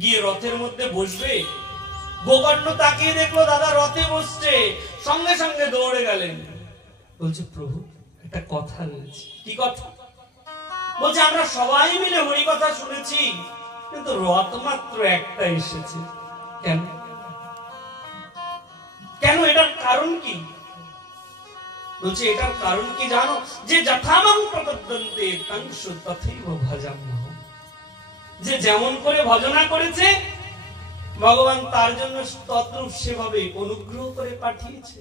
গিয়ে রথের মধ্যে বসবে। গোকর্ণ তাকিয়ে দেখলো দাদা রথে বসছে, সঙ্গে সঙ্গে দৌড়ে গেলেন। বলছে প্রভু, একটা কথা রয়েছে। কি কথা? বলছে আমরা সবাই মিলে হরিকথা শুনেছি, কিন্তু রথ মাত্র একটা এসেছে, কেন? কেন, এটার কারণ কি? বলছে এটার কারণ কি জানো, যে যথামাং প্রপদ্যন্তে তংসু তথৈব ভজাম্যহম। যে যেমন করে ভজনা করেছে ভগবান তার জন্য তদ্রূপ সেভাবে অনুগ্রহ করে পাঠিয়েছে।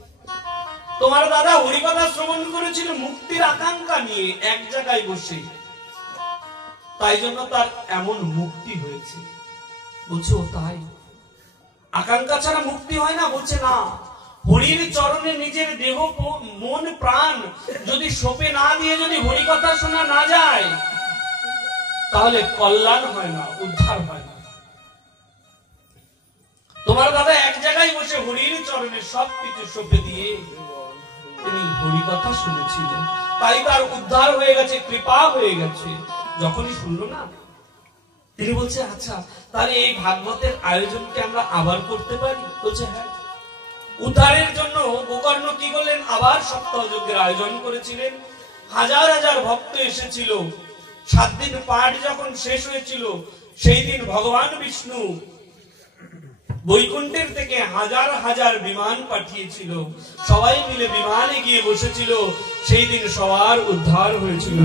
তোমার দাদা হরিকথা শ্রবণ করেছিল মুক্তির আকাঙ্ক্ষা নিয়ে এক জায়গায় বসে, তাই জন্য তার এমন মুক্তি হয়েছে। বলছে ও তাই, আকাঙ্ক্ষা ছাড়া মুক্তি হয় না? বলছে না, হরির চরণে নিজের দেহ মন প্রাণ যদি সঁপে না দিয়ে যদি হরিকথা শোনা না যায়, তাহলে কল্যাণ হয় না, উদ্ধার হয় না। তোমার দাদা এক জায়গায় বসে হরির চরণে সবকিছু সঁপে দিয়ে তিনি হরিকথা শুনেছিল, তাই তার উদ্ধার হয়ে গেছে, কৃপা হয়ে গেছে। যখনই শুনলো না, তিনি বলছে আচ্ছা, তাহলে এই ভাগবতের আয়োজনকে আমরা আবার করতে পারি? বলছে হ্যাঁ। উদ্ধারের জন্য গোকর্ণ কি করলেন, আবার সপ্তাহ যজ্ঞের আয়োজন করেছিলেন। হাজার হাজার ভক্ত এসেছিল। 7 দিন পাঠ যখন শেষ হয়েছিল, সেই দিন ভগবান বিষ্ণু বৈকুণ্ঠের থেকে হাজার হাজার বিমান পাঠিয়েছিল। সবাই মিলে বিমানে গিয়ে বসেছিল। সেই দিন সবার উদ্ধার হয়েছিল।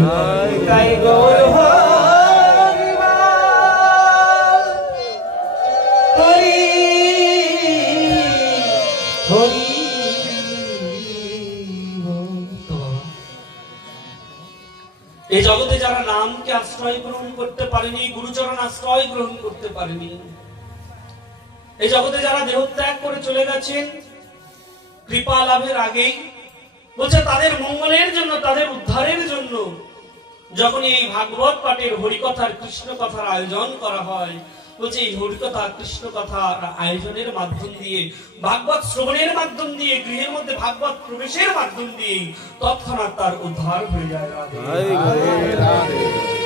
এই জগতে যারা নামকে আশ্রয় গ্রহণ করতে পারেনি, গুরুচরণ আশ্রয় গ্রহণ করতে পারেনি, এই জগতে যারা দেহত্যাগ করে চলে গেছেন কৃপা লাভের আগেই, বলছে তাদের মঙ্গলের জন্য, তাদের উদ্ধারের জন্য যখন এই ভাগবত পাঠের হরিকথার কৃষ্ণ কথার আয়োজন করা হয়, বলছে এই হরিকথা কৃষ্ণ কথার আয়োজনের মাধ্যম দিয়ে, ভাগবত শ্রবণের মাধ্যম দিয়ে, গৃহের মধ্যে ভাগবত প্রবেশের মাধ্যম দিয়ে তৎক্ষণাৎ তার উদ্ধার হয়ে যায়। রাধে রাধে।